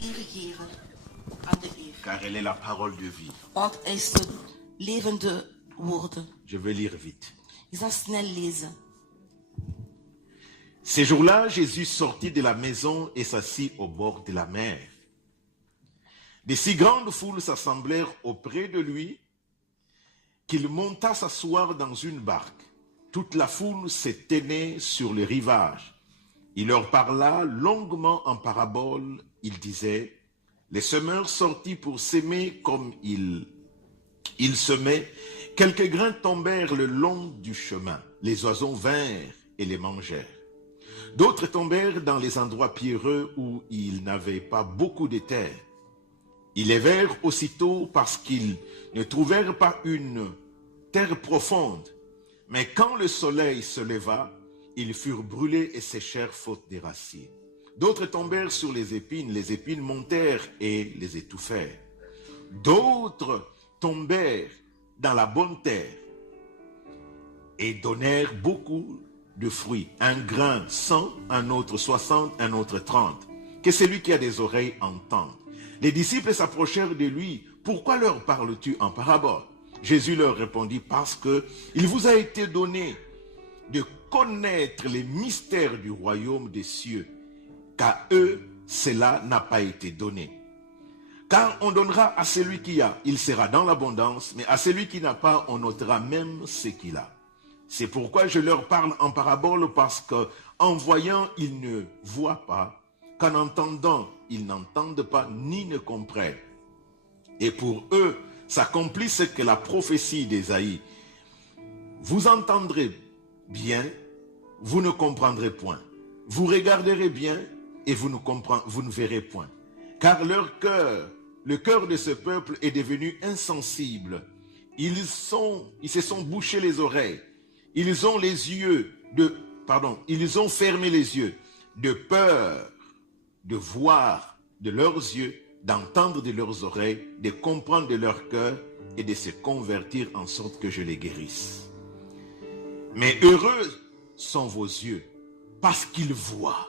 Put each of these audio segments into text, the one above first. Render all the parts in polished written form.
Eer geven aan de eer. car elle est la parole de vie. Want hij is de levende woorden. Je vais lire vite. Ik zal snel lezen. Ces jours-là, Jésus sortit de la maison et s'assit au bord de la mer. De si grandes foules s'assemblèrent auprès de lui qu'il monta s'asseoir dans une barque. Toute la foule se tenait sur le rivage. Il leur parla longuement en parabole. Il disait, les semeurs sortis pour s'aimer comme il semait, quelques grains tombèrent le long du chemin. Les oiseaux vinrent et les mangèrent. D'autres tombèrent dans les endroits pierreux où il n'avait pas beaucoup de terre. Ils levèrent aussitôt parce qu'ils ne trouvèrent pas une terre profonde. Mais quand le soleil se leva, ils furent brûlés et séchèrent faute des racines. D'autres tombèrent sur les épines montèrent et les étouffèrent. D'autres tombèrent dans la bonne terre et donnèrent beaucoup de fruits. Un grain 100, un autre 60, un autre 30. Que celui qui a des oreilles entende. Les disciples s'approchèrent de lui. Pourquoi leur parles-tu en parabole? Jésus leur répondit, parce que il vous a été donné de connaître les mystères du royaume des cieux, qu'à eux, cela n'a pas été donné. Car on donnera à celui qui a, il sera dans l'abondance, mais à celui qui n'a pas, on ôtera même ce qu'il a. C'est pourquoi je leur parle en parabole, parce qu'en voyant, ils ne voient pas, qu'en entendant, ils n'entendent pas, ni ne comprennent. Et pour eux, s'accomplit ce que la prophétie d'Ésaïe. Vous entendrez bien, vous ne comprendrez point. Vous regarderez bien et vous ne verrez point. Car leur cœur, le cœur de ce peuple est devenu insensible. Ils se sont bouchés les oreilles. Ils ont fermé les yeux de peur de voir de leurs yeux, d'entendre de leurs oreilles, de comprendre de leur cœur et de se convertir en sorte que je les guérisse. Mais heureux sont vos yeux parce qu'ils voient,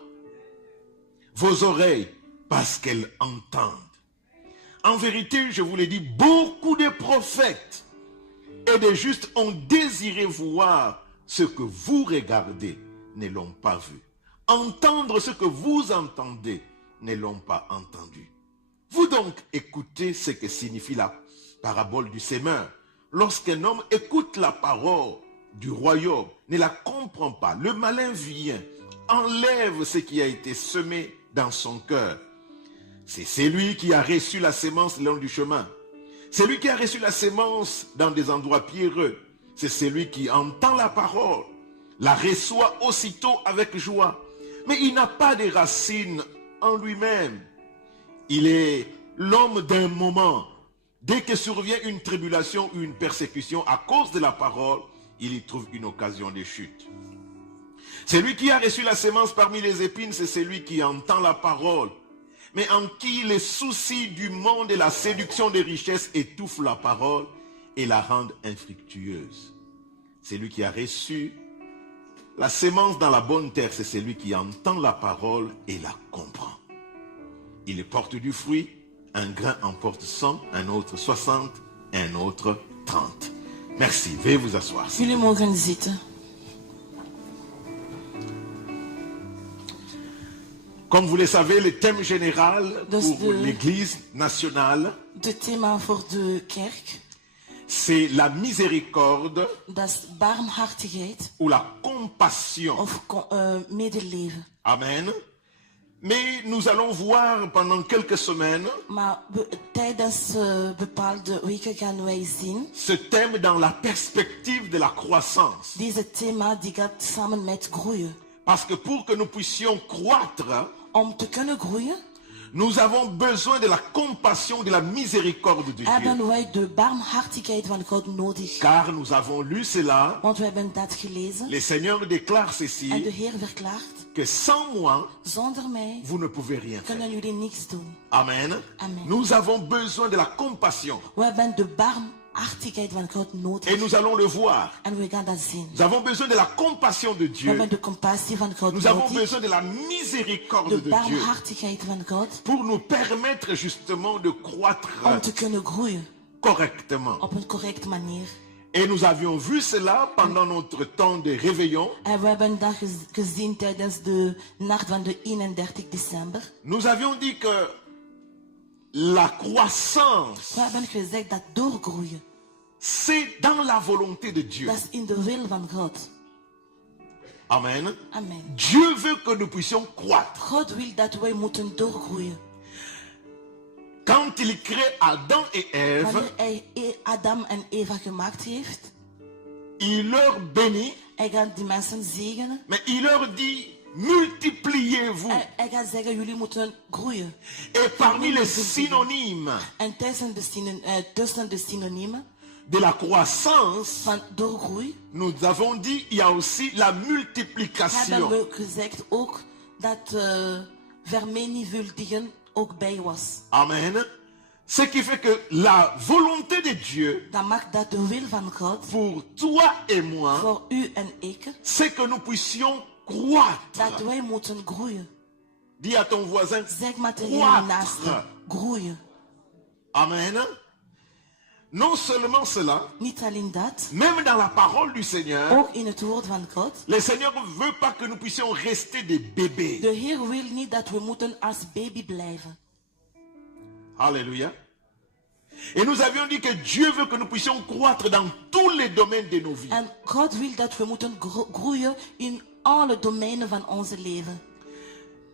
vos oreilles parce qu'elles entendent. En vérité, je vous l'ai dit, beaucoup de prophètes et de justes ont désiré voir ce que vous regardez, ne l'ont pas vu. Entendre ce que vous entendez, ne l'ont pas entendu. Vous donc écoutez ce que signifie la parabole du semeur. Lorsqu'un homme écoute la parole du royaume, ne la comprend pas, le malin vient, enlève ce qui a été semé dans son cœur. C'est celui qui a reçu la sémence le long du chemin. Celui qui a reçu la sémence dans des endroits pierreux. C'est celui qui entend la parole, la reçoit aussitôt avec joie. Mais il n'a pas de racines en lui-même. Il est l'homme d'un moment. Dès que survient une tribulation ou une persécution à cause de la parole, il y trouve une occasion de chute. Celui qui a reçu la sémence parmi les épines, c'est celui qui entend la parole, mais en qui les soucis du monde et la séduction des richesses étouffent la parole et la rendent infructueuse. Celui qui a reçu la sémence dans la bonne terre, c'est celui qui entend la parole et la comprend. Il porte du fruit, un grain en porte 100, un autre 60, un autre 30. Merci, veuillez vous asseoir. Jullie mogen zitten. Comme vous le savez, le thème général Dus pour l'Église nationale, De thema voor de kerk, c'est la miséricorde dat is barmhartigheid ou la compassion. of medeleven. Amen. Mais nous allons voir pendant quelques semaines Maar tijdens bepaalde weken gaan wij zien, ce thème dans la perspective de la croissance. deze thema die gaat samen met groeien. Parce que pour que nous puissions croître, Om te kunnen groeien, nous avons besoin de la compassion, de la miséricorde de Dieu. hebben wij de barmhartigheid van God nodig. Car nous avons lu cela, Want we hebben dat gelezen. le Seigneur déclare En de ceci, Heer verklaart, que sans moi, zonder mij vous ne pouvez rien kunnen faire. jullie niks doen. Amen. Amen. Nous avons besoin de la compassion. We hebben de barmhartigheid van God nodig. Et nous allons le voir. En we gaan dat zien. Nous avons besoin de la compassion de We Dieu. hebben de compassie van God Nous avons nodig. besoin de la miséricorde De de Dieu barmhartigheid van God. pour nous permettre justement de croître Om te kunnen groeien correctement. op een correcte manier. Et nous avions vu cela pendant notre temps de réveillon. En we hebben dat gezien tijdens de nacht van de 31 december. Nous avions dit que la croissance, We hebben gezegd dat doorgroeien, c'est dans la volonté de Dieu. dat is in de wil van God. Amen. Amen. Dieu veut que nous puissions croître. God wil dat wij moeten doorgroeien. Quand il crée Adam et Ève, Wanneer hij Adam en Eva gemaakt heeft, il leur bénit, hij gaat die mensen zegenen. mais il leur dit, multipliez-vous. En hij gaat zeggen, jullie moeten groeien. Et parmi les synonymes En tussen de synoniemen de la croissance, van doorgroei nous avons dit, il y a aussi la hebben multiplication. we gezegd ook dat vermenigvuldigen ook bij was. Amen. Ce qui fait que la volonté de Dieu Dat maakt dat de wil van God pour toi et moi, voor u en ik, c'est que nous puissions croître. dat wij moeten groeien. Dis à ton voisin, Zeg maar tegen je naaste, croître. groeien. Amen. Non seulement cela, Niet alleen dat, même dans la parole du Seigneur, ook in het woord van God. le Seigneur ne veut pas que nous puissions rester des bébés. De Heer wil niet dat we moeten als baby blijven. Alléluia. Et nous avions dit que Dieu veut que nous puissions croître dans tous les domaines de nos vies. En God wil dat we moeten groeien in alle domeinen van ons leven.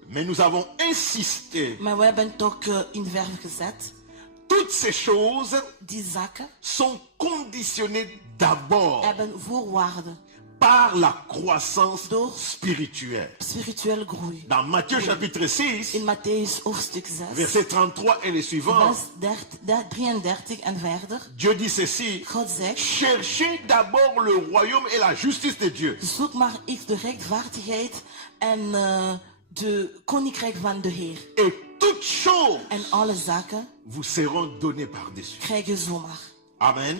Mais nous avons insisté. Maar we hebben toch in verf gezet. Toutes ces choses Die zaken sont conditionnées d'abord hebben voorwaarden. par la croissance Door spirituelle. spirituele groei. Dans Matthieu chapitre 6, In Matthäus hoofdstuk 6, verset 33 et les suivants, vers 33 en verder. Dieu dit ceci, God zegt, cherchez d'abord le royaume et la justice de Dieu. zoek maar eerst de rechtvaardigheid en de koninkrijk van de Heer. Et toutes choses En alle zaken vous seront données par-dessus. krijg je zomaar. Amen.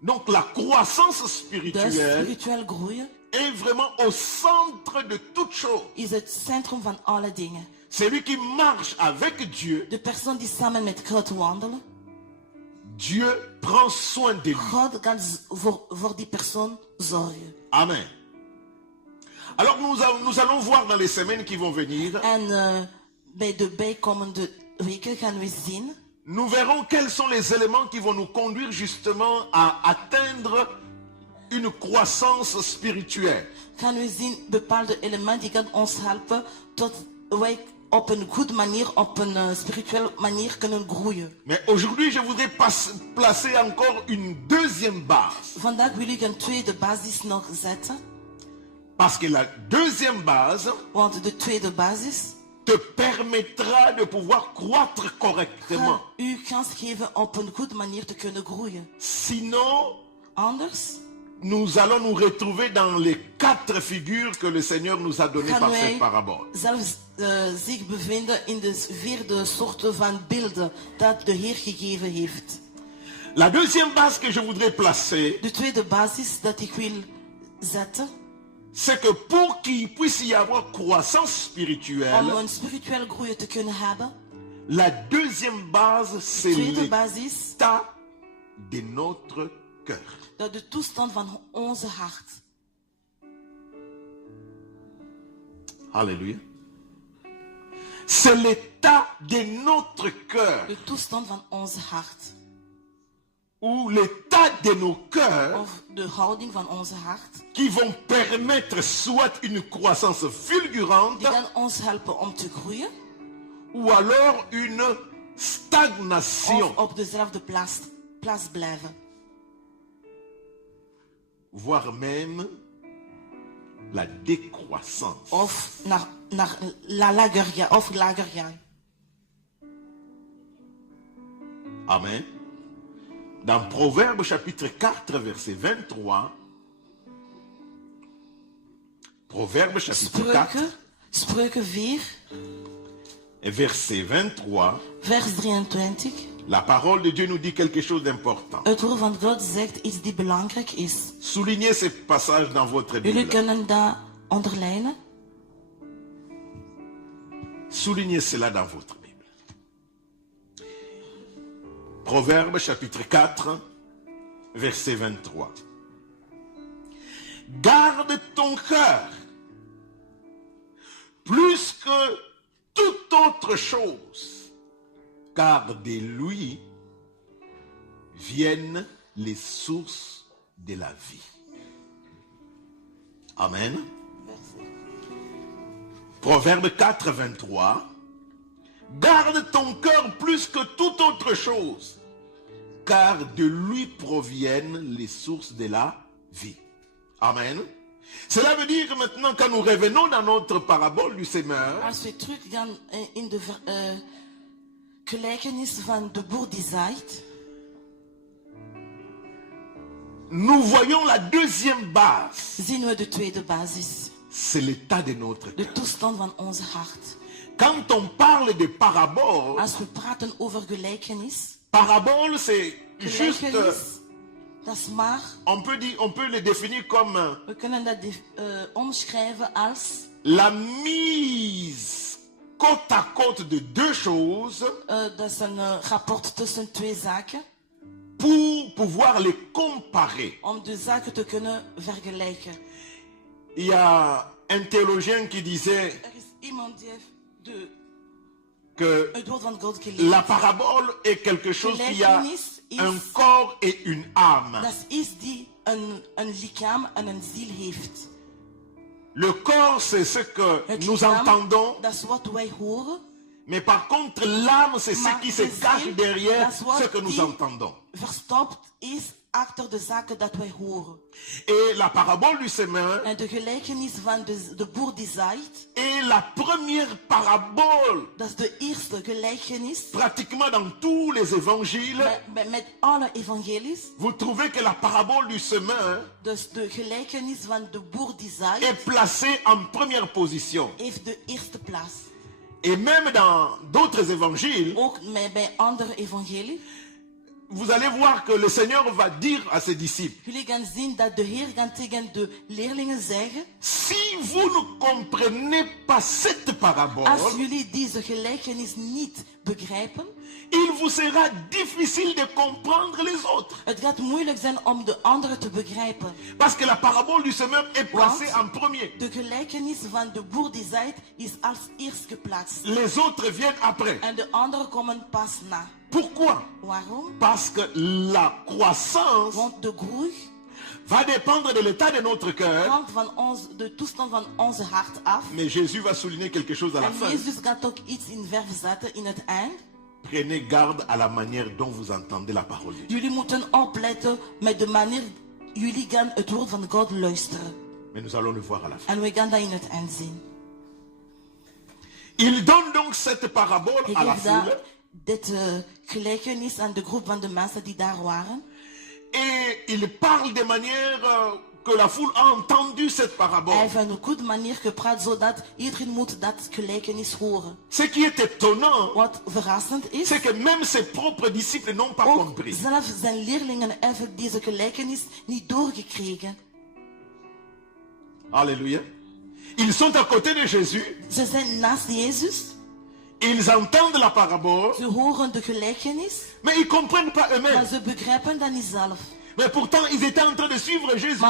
Donc la croissance Dus spirituelle spiritueel groeien est vraiment au centre de toutes choses. is het centrum van alle dingen. Celui qui marche avec Dieu, De persoon die samen met God wandelen, Dieu prend soin de lui. God kan voor die persoon zorgen. Amen. Alors nous allons voir dans les semaines qui vont venir, En bij de bijkomende weken gaan we zien. nous verrons quels sont les éléments qui vont nous conduire justement à atteindre une croissance spirituelle. Gaan we zien bepaalde elementen die gaan ons helpen tot wij op een goede manier, op een spirituele manier kunnen groeien. Mais aujourd'hui, je voudrais placer encore une deuxième base. Vandaag wil ik een tweede basis nog zetten. Parce que la deuxième base Want de tweede basis te permettra de pouvoir croître correctement. gaat u kans geven op een goede manier te kunnen groeien. Sinon, Anders nous allons nous retrouver dans les 4 figures que le Seigneur nous a données gaan par cette wij parabole. zelfs zich bevinden in de 4 soorten van beelden dat de Heer gegeven heeft. La deuxième base que je voudrais placer, De tweede basis dat ik wil zetten c'est que pour qu'il puisse y avoir croissance om spirituelle, een spirituele groei te kunnen hebben. la deuxième base, c'est Tweede basis, l'état de notre cœur. dat de toestand van onze hart. Alléluia. C'est l'état de notre cœur De toestand van onze hart. ou l'état de nos cœurs Of de houding van onze hart. qui vont permettre soit une croissance fulgurante Die gaan ons helpen om te groeien. ou alors une stagnation, Of op dezelfde plaats blijven. voire même la décroissance. Of naar lager gaan. Amen. Dans Proverbes chapitre 4 verset 23, Proverbes chapitre 4 Spreuken 4, et verset 23, vers 23. La parole de Dieu nous dit quelque chose d'important. Het woord van God zegt iets die belangrijk is. Soulignez ce passage dans votre Jullie Bible. kunnen dat onderlijnen. Soulignez cela dans votre Bible. Proverbe chapitre 4, verset 23. Garde ton cœur plus que toute autre chose, car de lui viennent les sources de la vie. Amen. Proverbe 4, 23. Garde ton cœur plus que toute autre chose, car de lui proviennent les sources de la vie. Amen. Cela veut dire maintenant, quand nous revenons dans notre parabole du semeur, Als we teruggaan in de gelijkenis van de boer die zaait, nous voyons la deuxième base. zien we de tweede basis. C'est l'état de notre De cœur. toestand van onze hart. Quand on parle de parabole, Als we praten over gelijkenis, parabole c'est juste, gelijkenis, dat is maar, on peut le définir comme we kunnen dat omschrijven als la mise côte à côte de deux choses dat is een rapport tussen twee zaken, pour pouvoir les comparer. om de zaken te kunnen vergelijken. Il y a un théologien qui disait Er is iemand die heeft que het woord van God geleerd. la parabole est quelque chose qui a Gelijkenis is un corps et une âme. dat is iets die een lichaam en een ziel heeft. Le corps, c'est ce que Het nous lichaam, entendons, dat is wat wij horen. mais par contre, l'âme, c'est ce Maar qui se de cache ziel, derrière dat is wat ce que nous die entendons. verstopt is achter de zaken dat wij horen. Et la parabole du semeur En de gelijkenis van de boer die zaait, est la première parabole, dat is de eerste gelijkenis. pratiquement dans tous les évangiles. Met alle evangelies. Vous trouvez que la parabole du semeur Dus de gelijkenis van de boer die zaait, est placée en première position. heeft de eerste plaats. Et même dans d'autres évangiles, Ook bij andere evangelies. vous allez voir que le Seigneur va dire à ses disciples, Jullie gaan zien dat de Heer gaat tegen de leerlingen zeggen, si vous ne comprenez pas cette parabole, als jullie deze gelijkenis niet begrijpen, il vous sera difficile de comprendre les autres. het gaat moeilijk zijn om de anderen te begrijpen. Parce que la parabole du semeur est placée Want en premier. de gelijkenis van de boer die zaait is als eerst geplaatst. Les autres viennent après. En de anderen komen pas na. Pourquoi? Waarom? Parce que la croissance Want de groei va dépendre de l'état de notre cœur. hangt van de toestand van onze hart af. Mais Jésus va souligner quelque chose à la En fin. Jezus gaat ook iets in verf zetten in het eind. Prenez garde à la manière dont vous entendez la parole de Dieu. Jullie moeten opletten met de manier jullie gaan het woord van God luisteren. Mais nous allons le voir à la fin. En we gaan dat in het eind zien. Il donne donc cette parabole Hij à la geeft daar foule. dit gelijkenis aan de groep van de mensen die daar waren. Et il parle de manière que la foule a entendu cette Hij parabole. heeft op een goede manier gepraat zodat iedereen moet dat gelijkenis horen. Ce qui est étonnant, Wat verrassend is, c'est que même ses propres disciples n'ont pas ook compris. zelfs zijn leerlingen hebben deze gelijkenis niet doorgekregen. Alléluia. Ils sont à côté de Jésus. Ze zijn naast Jezus, Ils entendent la parabole, ze horen de gelijkenis, mais ils ne comprennent pas maar eux-mêmes. ze begrijpen dat niet zelf. Mais pourtant, ils étaient en train de suivre Jésus.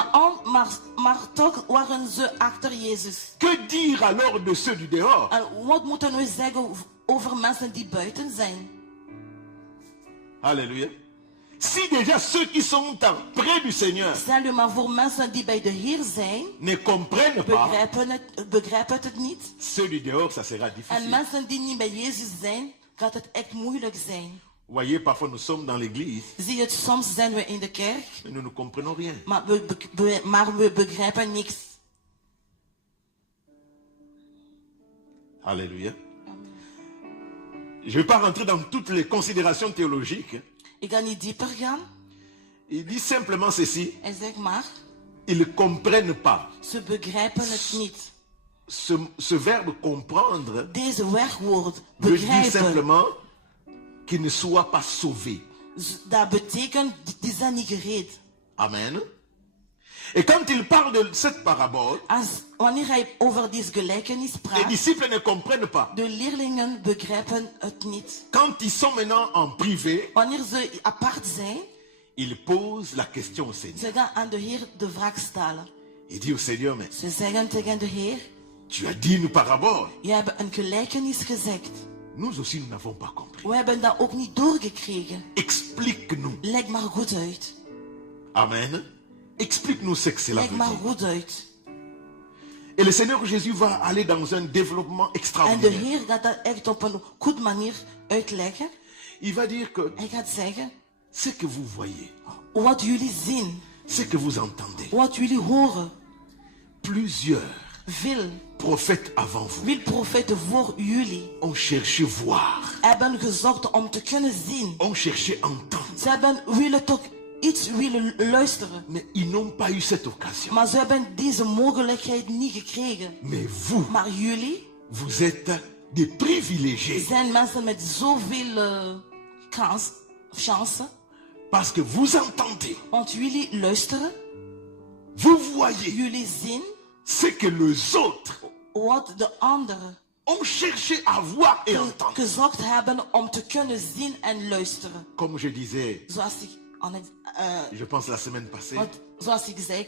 Maar toch waren ze achter Jezus. Que dire alors de ceux du dehors? En wat moeten we zeggen over mensen die buiten zijn? Alléluia. Si déjà ceux qui sont près du Seigneur Stel je maar voor mensen die bij de Heer zijn, ne comprennent pas, begrijpen het niet. ceux du dehors, ça sera En difficile. mensen die niet bij Jezus zijn, gaat het echt moeilijk zijn. Vous voyez, parfois nous sommes dans l'église, Zie je het, soms zijn we in de kerk, mais nous ne comprenons rien. maar we begrijpen niks. Alléluia. Je ne vais pas rentrer dans toutes les considérations théologiques. Ik ga niet dieper gaan. Il dit simplement ceci, Hij zegt maar, ils ne comprennent pas. ze begrijpen het niet. Ce verbe comprendre Deze werkwoord, veut dire begrijpen, simplement qui ne soient pas sauvés. Dat betekent, die zijn niet gered. Amen. Et quand il parle de cette parabole, Wanneer hij over deze gelijkenis les praat, disciples ne comprennent pas. de leerlingen begrijpen het niet. Quand ils sont maintenant en privé, Wanneer ze apart zijn, ils posent la question au Seigneur. ze gaan aan de Heer de vraag stellen. Il dit au Seigneur, mais Ze zeggen tegen de Heer, tu as dit une parabole. je hebt een gelijkenis gezegd. Nous aussi, nous n'avons pas compris. We hebben dat ook niet doorgekregen. Explique-nous. Leg maar goed uit. Amen. Explique-nous ce que cela Leg veut maar dire. goed uit. Et le Seigneur Jésus va aller dans un développement En de extraordinaire. Heer gaat dat echt op een goede manier uitleggen. Il va dire que Hij gaat zeggen, ce que vous voyez, wat jullie zien, ce que vous entendez, wat jullie horen. plusieurs Veel prophètes avant vous profeten voor jullie ont cherché voir, hebben gezocht om te kunnen zien. ont cherché entendre, Ze hebben willen toch iets willen luisteren. mais ils n'ont pas eu cette occasion. Maar ze hebben deze mogelijkheid niet gekregen. Mais vous, Maar jullie vous êtes des privilégiés zijn mensen met zoveel chance. parce que vous entendez, Want jullie luisteren, vous voyez jullie zien ce que les autres wat de anderen ont cherché à voir et entendre. gezocht hebben om te kunnen zien en luisteren. Comme je disais, je pense la semaine passée, zoals ik zei,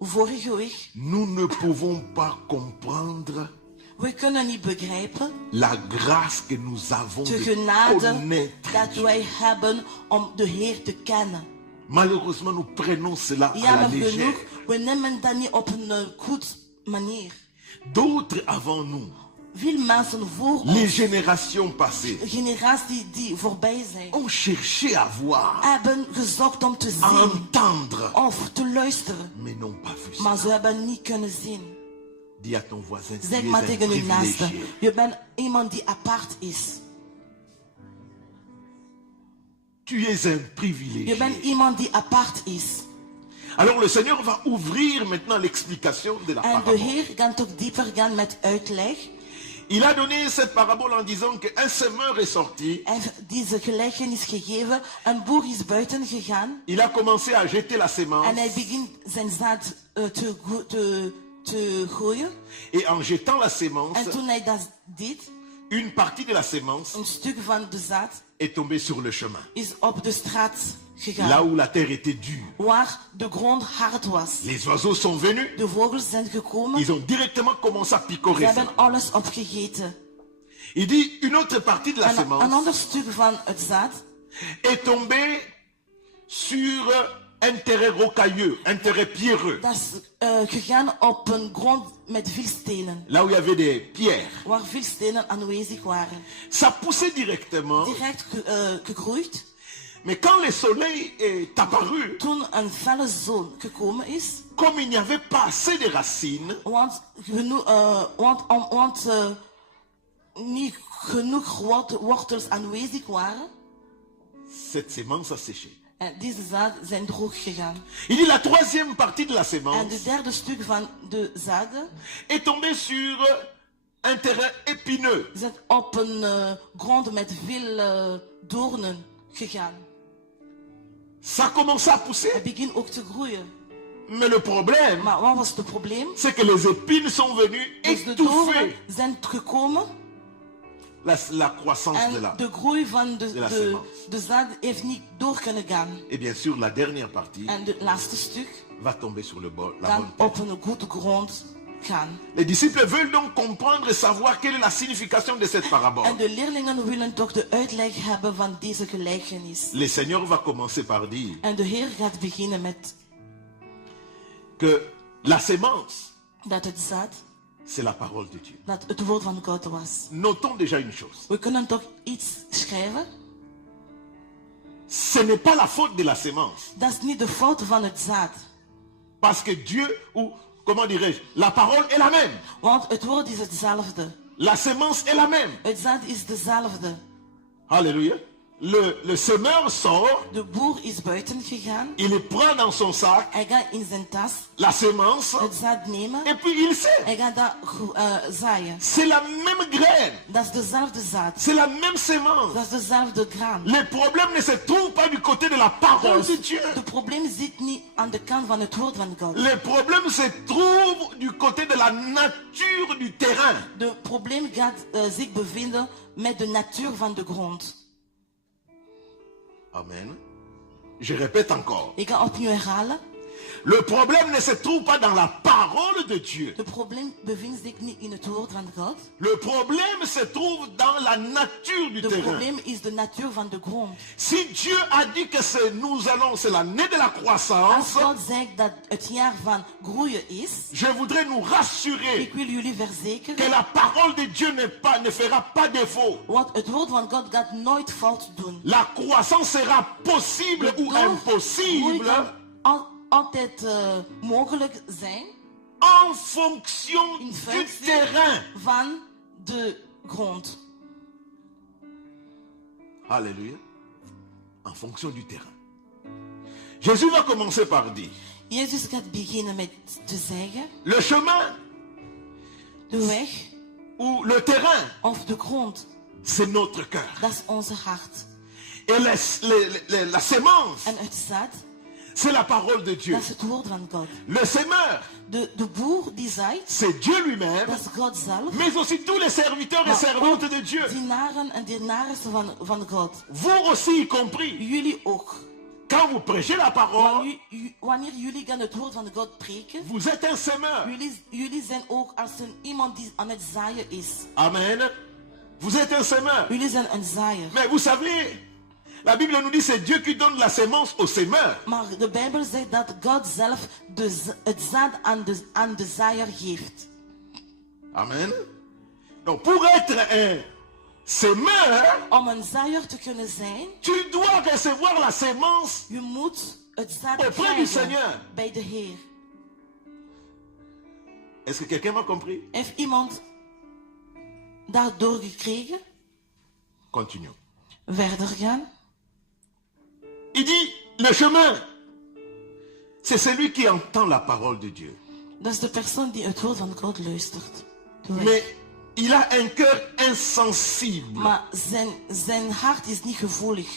vorige week, nous ne pouvons pas comprendre we kunnen niet begrijpen la grâce que nous avons de de genade connaître dat Dieu. wij hebben om de Heer te kennen. Malheureusement, nous prenons cela à la Jammer genoeg, légère. we nemen dat niet op een goede manier. D'autres avant nous, Veel mensen voor les ons, générations passées, generaties die voorbij zijn, ont cherché à voir, hebben gezocht om te à zien entendre, of te luisteren. mais n'ont pas vu Maar ça. ze hebben niet kunnen zien. Dis à ton voisin, tu Zeg es maar un tegen uw naaste, privilégié. je bent iemand die apart is. Tu es un Je privilégié. bent iemand die apart is. Alors le Seigneur va ouvrir maintenant l'explication de la En de parabole. Heer gaat ook dieper gaan met uitleg. Il a donné cette parabole en disant qu'un semeur est sorti. Hij heeft deze gelijkenis gegeven. Een boer is buiten gegaan. Il a commencé à jeter la sémence. En hij begint zijn zaad te gooien. Et en jetant la En sémence, toen hij dat deed, une partie de la sémence een stuk van de zaad est tombée sur le chemin. is op de straat Là gegaan. où la terre était dure. Waar de grond hard was. Les oiseaux sont venus. De vogels zijn gekomen. Ils ont directement commencé à Ze picorer ça. hebben alles opgegeten. Il dit une autre partie de la En een sémence ander stuk van het zaad est tombée sur un terrain rocailleux, un terrain pierreux. dat is gegaan op een grond met veel stenen. Là où il y avait des pierres. Waar veel stenen aanwezig waren. Ça poussait directement. Direct gegroeid. Mais quand le soleil est apparu, Toen een felle zon gekomen is. comme il n'y avait pas assez de racines, Want niet genoeg wortels aanwezig waren. cette sémence a séché. En deze zaden zijn droog gegaan. Il dit la troisième partie de la En sémence de derde stuk van de zaden est tombée sur un terrain épineux. zijn op een grond met veel doornen gegaan. Ça commençait à pousser. Het begint ook te groeien. Mais le problème, Maar wat was het probleem? c'est que les épines sont venues Dus de doornen étouffer zijn gekomen la croissance de en de groei van de la sémence. de zaad heeft niet door kunnen gaan. Et bien sûr, la dernière partie En de laatste stuk va tomber sur la bonne kan terre. op een goede grond gaan. Les disciples veulent donc comprendre et savoir quelle est la signification de cette En parabole. de leerlingen willen toch de uitleg hebben van deze gelijkenis. Le Seigneur va commencer par dire En de Heer gaat beginnen met que la sémence, dat het zaad, c'est la parole de Dieu. dat het woord van God was. Notons déjà une chose. We kunnen toch iets schrijven? Ce n'est pas la faute de la sémence. Dat is niet de fout van het zaad. Parce que Dieu, ou comment dirais-je, la parole est la même. Want het woord is hetzelfde. La sémence est la même. Het zaad is dezelfde. Alléluia. le semeur sort, De boer is buiten gegaan. il prend dans son sac Hij gaat in zijn tas la semence het zaad nemen. et puis il sait. Hij gaat dat zaaien. C'est la même graine, Dat is dezelfde zaad. c'est la même semence. Dat is dezelfde graan. Le problème ne se trouve pas du côté de la parole de Dieu. Het probleem zit niet aan de kant van het woord van God. Le problème se trouve du côté de la nature du terrain. Het probleem gaat zich bevinden met de natuur van de grond. Amen. Je répète encore. Ik ga opnieuw herhalen. Le problème ne se trouve pas dans la parole de Dieu. Het probleem bevindt zich niet in het woord van God. Le problème se trouve dans la nature du Het terrain. probleem is de natuur van de grond. Si Dieu a dit que c'est l'année de la Als croissance, God zegt dat het jaar van groeien is, je voudrais nous rassurer ik wil jullie que verzekeren, la parole de Dieu ne fera pas défaut. want het woord van God gaat nooit fout doen. La croissance sera possible ou Groei impossible kan altijd mogelijk zijn en fonction in du functie terrain. van de grond. Alléluia. En fonction du terrain. Jésus va commencer par dire, Jezus gaat beginnen met te zeggen, le chemin de weg ou le terrain, of de grond, c'est notre cœur. dat is onze hart. Et la sémence, En het zaad, c'est la parole de Dieu. dat is het woord van God. Le semeur, De boer die zaait, c'est Dieu lui-même, dat is God zelf. mais aussi tous les serviteurs et Maar servantes ook de Dieu. dienaren en dienares van God. Vous aussi y compris. Jullie ook. Quand vous prêchez la parole, Wanneer jullie gaan het woord van God preken, vous êtes un semeur. jullie zijn ook als iemand die aan het zaaien is. Amen. Vous êtes un semeur. Jullie zijn een zaaier. Mais vous savez, la Bible nous dit c'est Dieu qui donne la sémence au semeur. Maar de Bijbel zegt dat God zelf het zaad aan de zaaier geeft. Amen. Donc pour être un semeur, Om een zaaier te kunnen zijn, tu dois recevoir la sémence je moet het zaad auprès du krijgen Seigneur. bij de Heer. Est-ce que quelqu'un m'a compris? Heeft iemand daardoor gekregen? Continuons. Verder gaan. Il dit, le chemin, c'est celui qui entend la parole de Dieu. Dat is de persoon die het woord van God luistert. De weg. Mais il a un cœur insensible. Maar zijn hart is niet gevoelig.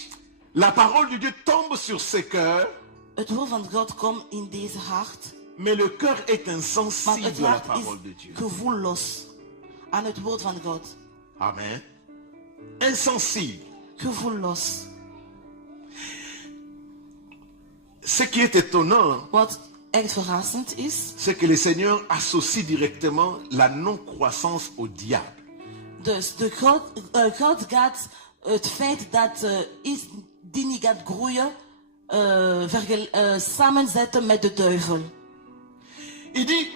La parole de Dieu tombe sur ses cœurs, Het woord van God komt in deze hart. mais le cœur est Maar insensible het à la hart parole de is Dieu. gevoelloos aan het woord van God. Amen. Insensible. Gevoelloos. Ce qui est étonnant, Wat echt verrassend is, c'est que le Seigneur associe directement la non-croissance au diable. dus God gaat het feit dat iets die niet gaat groeien samenzetten met de duivel. Il dit,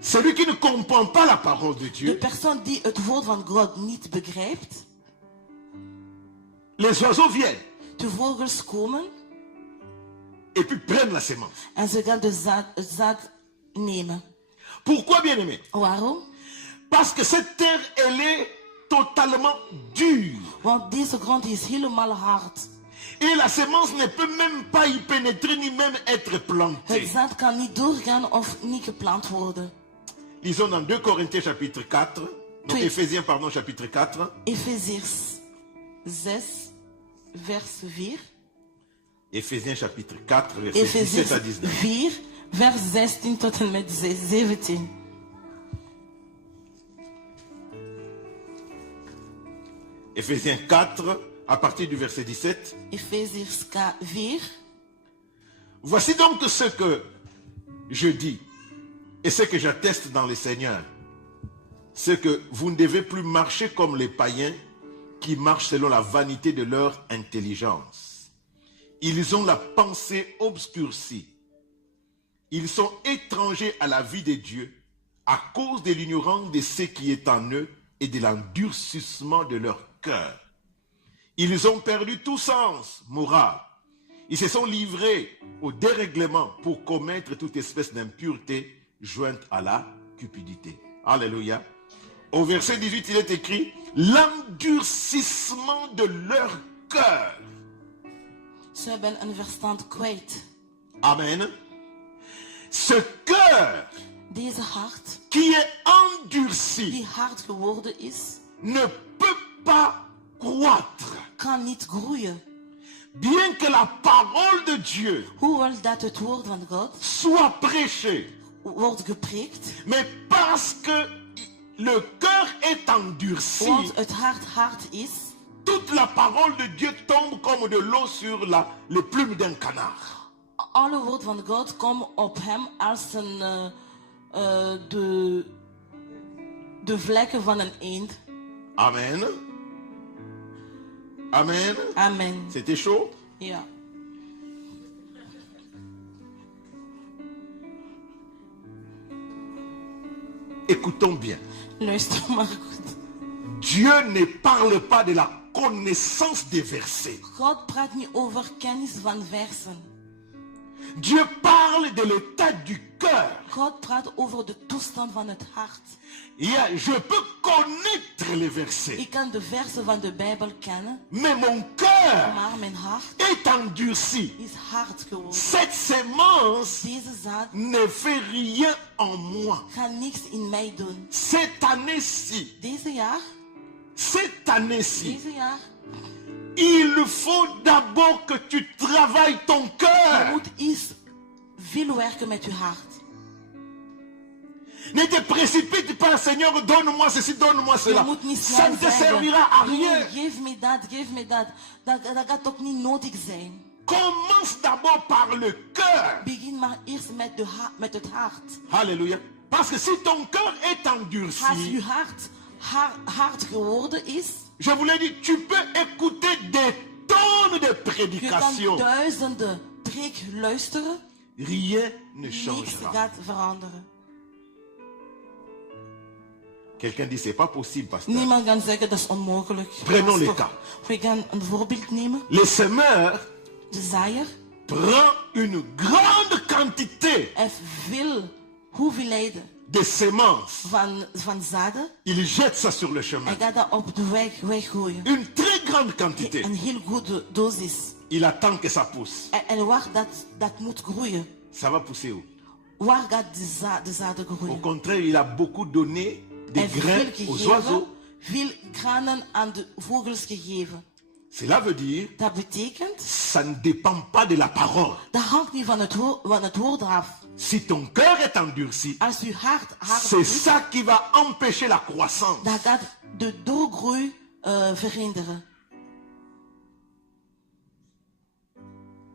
celui qui ne comprend pas la parole de De Dieu, persoon die het woord van God niet begrijpt, les oiseaux viennent de vogels komen et puis prennent la sémence. en ze gaan het zaad nemen. Pourquoi, bien-aimé? Waarom? Parce que cette terre, elle est totalement dure. Want deze grond is helemaal hard. Et la sémence ne peut même pas y pénétrer ni même être Het plantée. zaad kan niet doorgaan of niet geplant worden. Lisons dans 2 Corinthiens chapitre 4. Non, Oui. Éphésiens, pardon, chapitre 4. Efeziërs 6, vers 4. Éphésiens chapitre 4, verset 17 à Efeziërs 19. 4, vers 16 tot en met 17. Éphésiens 4, à partir du verset 17. Efeziërs 4. Voici donc ce que je dis et ce que j'atteste dans le Seigneur. C'est que vous ne devez plus marcher comme les païens qui marchent selon la vanité de leur intelligence. Ils ont la pensée obscurcie. Ils sont étrangers à la vie de Dieu à cause de l'ignorance de ce qui est en eux et de l'endurcissement de leur cœur. Ils ont perdu tout sens moral. Ils se sont livrés au dérèglement pour commettre toute espèce d'impureté jointe à la cupidité. Alléluia. Au verset 18, il est écrit « L'endurcissement de leur cœur. Ze hebben een verstand kwijt. Amen. Ce cœur Deze hart, qui est endurci die hard geworden is, ne peut pas croître. kan niet groeien. Bien que la parole de Dieu Hoewel dat het woord van God soit prêchée, wordt gepreekt, mais parce que le cœur est endurci, want het hart hard is, toute la parole de Dieu tombe comme de l'eau sur les plumes d'un canard. alle woord van God komt op hem als de vlekken van een eend. Amen. Amen. Amen. C'était chaud? Ja. Écoutons bien. Luister maar goed. Dieu ne parle pas de la connaissance des versets. God praat niet over kennis van versen. Dieu parle de l'état du cœur. God praat over de toestand van het hart. Je peux connaître les versets, Ik kan de versen van de Bijbel kennen, mais mon cœur maar mijn hart est endurci. is hard geworden. Cette sémence Deze zaad ne fait rien en moi. gaat niks in mij doen. Cette année-ci, Deze jaar, il faut d'abord que tu travailles ton je cœur. moet eerst veel werken met je hart. Ne te précipite pas, Seigneur, donne-moi ceci, donne-moi Je cela. moet niet Ça ne snel te zeggen, servira à nee, rien. geef me dat, geef me dat. Dat gaat ook niet nodig zijn. Commence d'abord par le cœur. Begin maar eerst met het hart. Alléluia. Parce que si ton cœur est Als endurci, je hart hard geworden is, je vous l'ai dit, tu peux écouter des tonnes de je kan prédications. duizenden preek luisteren, Rien ne niks changera. gaat veranderen. Quelqu'un dit, c'est pas possible, pasteur. Niemand kan zeggen dat is onmogelijk. Prenons les Pastor. cas. We gaan een voorbeeld nemen. Le semeur De zaaier prend une grande quantité heeft veel hoeveelheden de semences. van zaden. Il jette ça sur le Hij chemin. gaat dat op de weg weggooien. Une très grande quantité. Een heel goede dosis. Il attend que ça pousse. En waar dat moet groeien. Ça va pousser où? Waar gaat de zaden Au groeien? contraire, il a beaucoup donné des Hij heeft grains veel aux gegeven, oiseaux. veel granen aan de vogels gegeven. Cela veut dire, Dat betekent, ça ne dépend pas de la parole. dat hangt niet van het woord af. Si ton cœur est endurci, Als je hart c'est is, ça qui va empêcher la croissance. dat gaat de doorgroei verhinderen.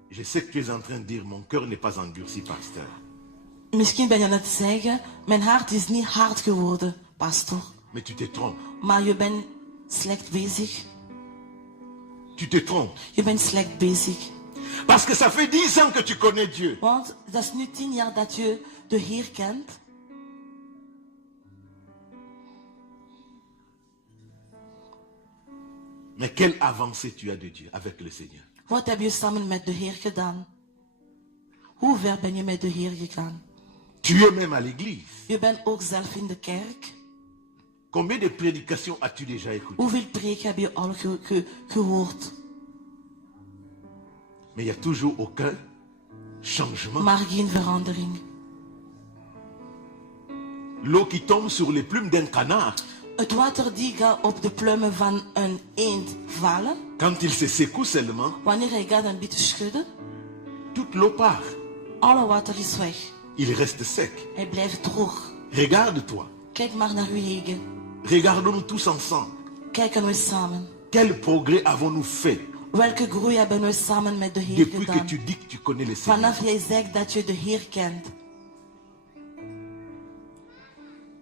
Je sais que tu es en train de dire, mon cœur n'est pas endurci, pasteur. Misschien ben je aan het zeggen, mijn hart is niet hard geworden, pastor. Mais tu te trompes. Maar je bent slecht bezig. Tu te trompes. Je bent slecht bezig. Parce que ça fait 10 ans que tu connais Dieu. Want dat is nu 10 jaar dat je de Heer kent. Mais quelle avancée tu as de Dieu avec le Seigneur? Wat heb je samen met de Heer gedaan? Hoe ver ben je met de Heer gegaan? Tu es même à l'église. Je bent ook zelf in de kerk. Combien de prédications as-tu déjà écoutées? Hoeveel preek heb je al gehoord? Mais il n'y a toujours aucun changement. Maar geen verandering. L'eau qui tombe sur les plumes d'un canard, Het water die gaat op de pluimen van een eend vallen. quand il se secoue seulement, Wanneer hij gaat een beetje schudden, toute l'eau part. alle water is weg. Il reste sec. Hij blijft droog. Regarde-toi. Kijk maar naar uw eigen. Regardons tous ensemble. Kijken we samen. Quel progrès avons-nous fait Welke groei hebben we samen met de Heer depuis que gedaan? tu dis que tu connais le Seigneur? Vanaf jij zegt dat je de Heer kent.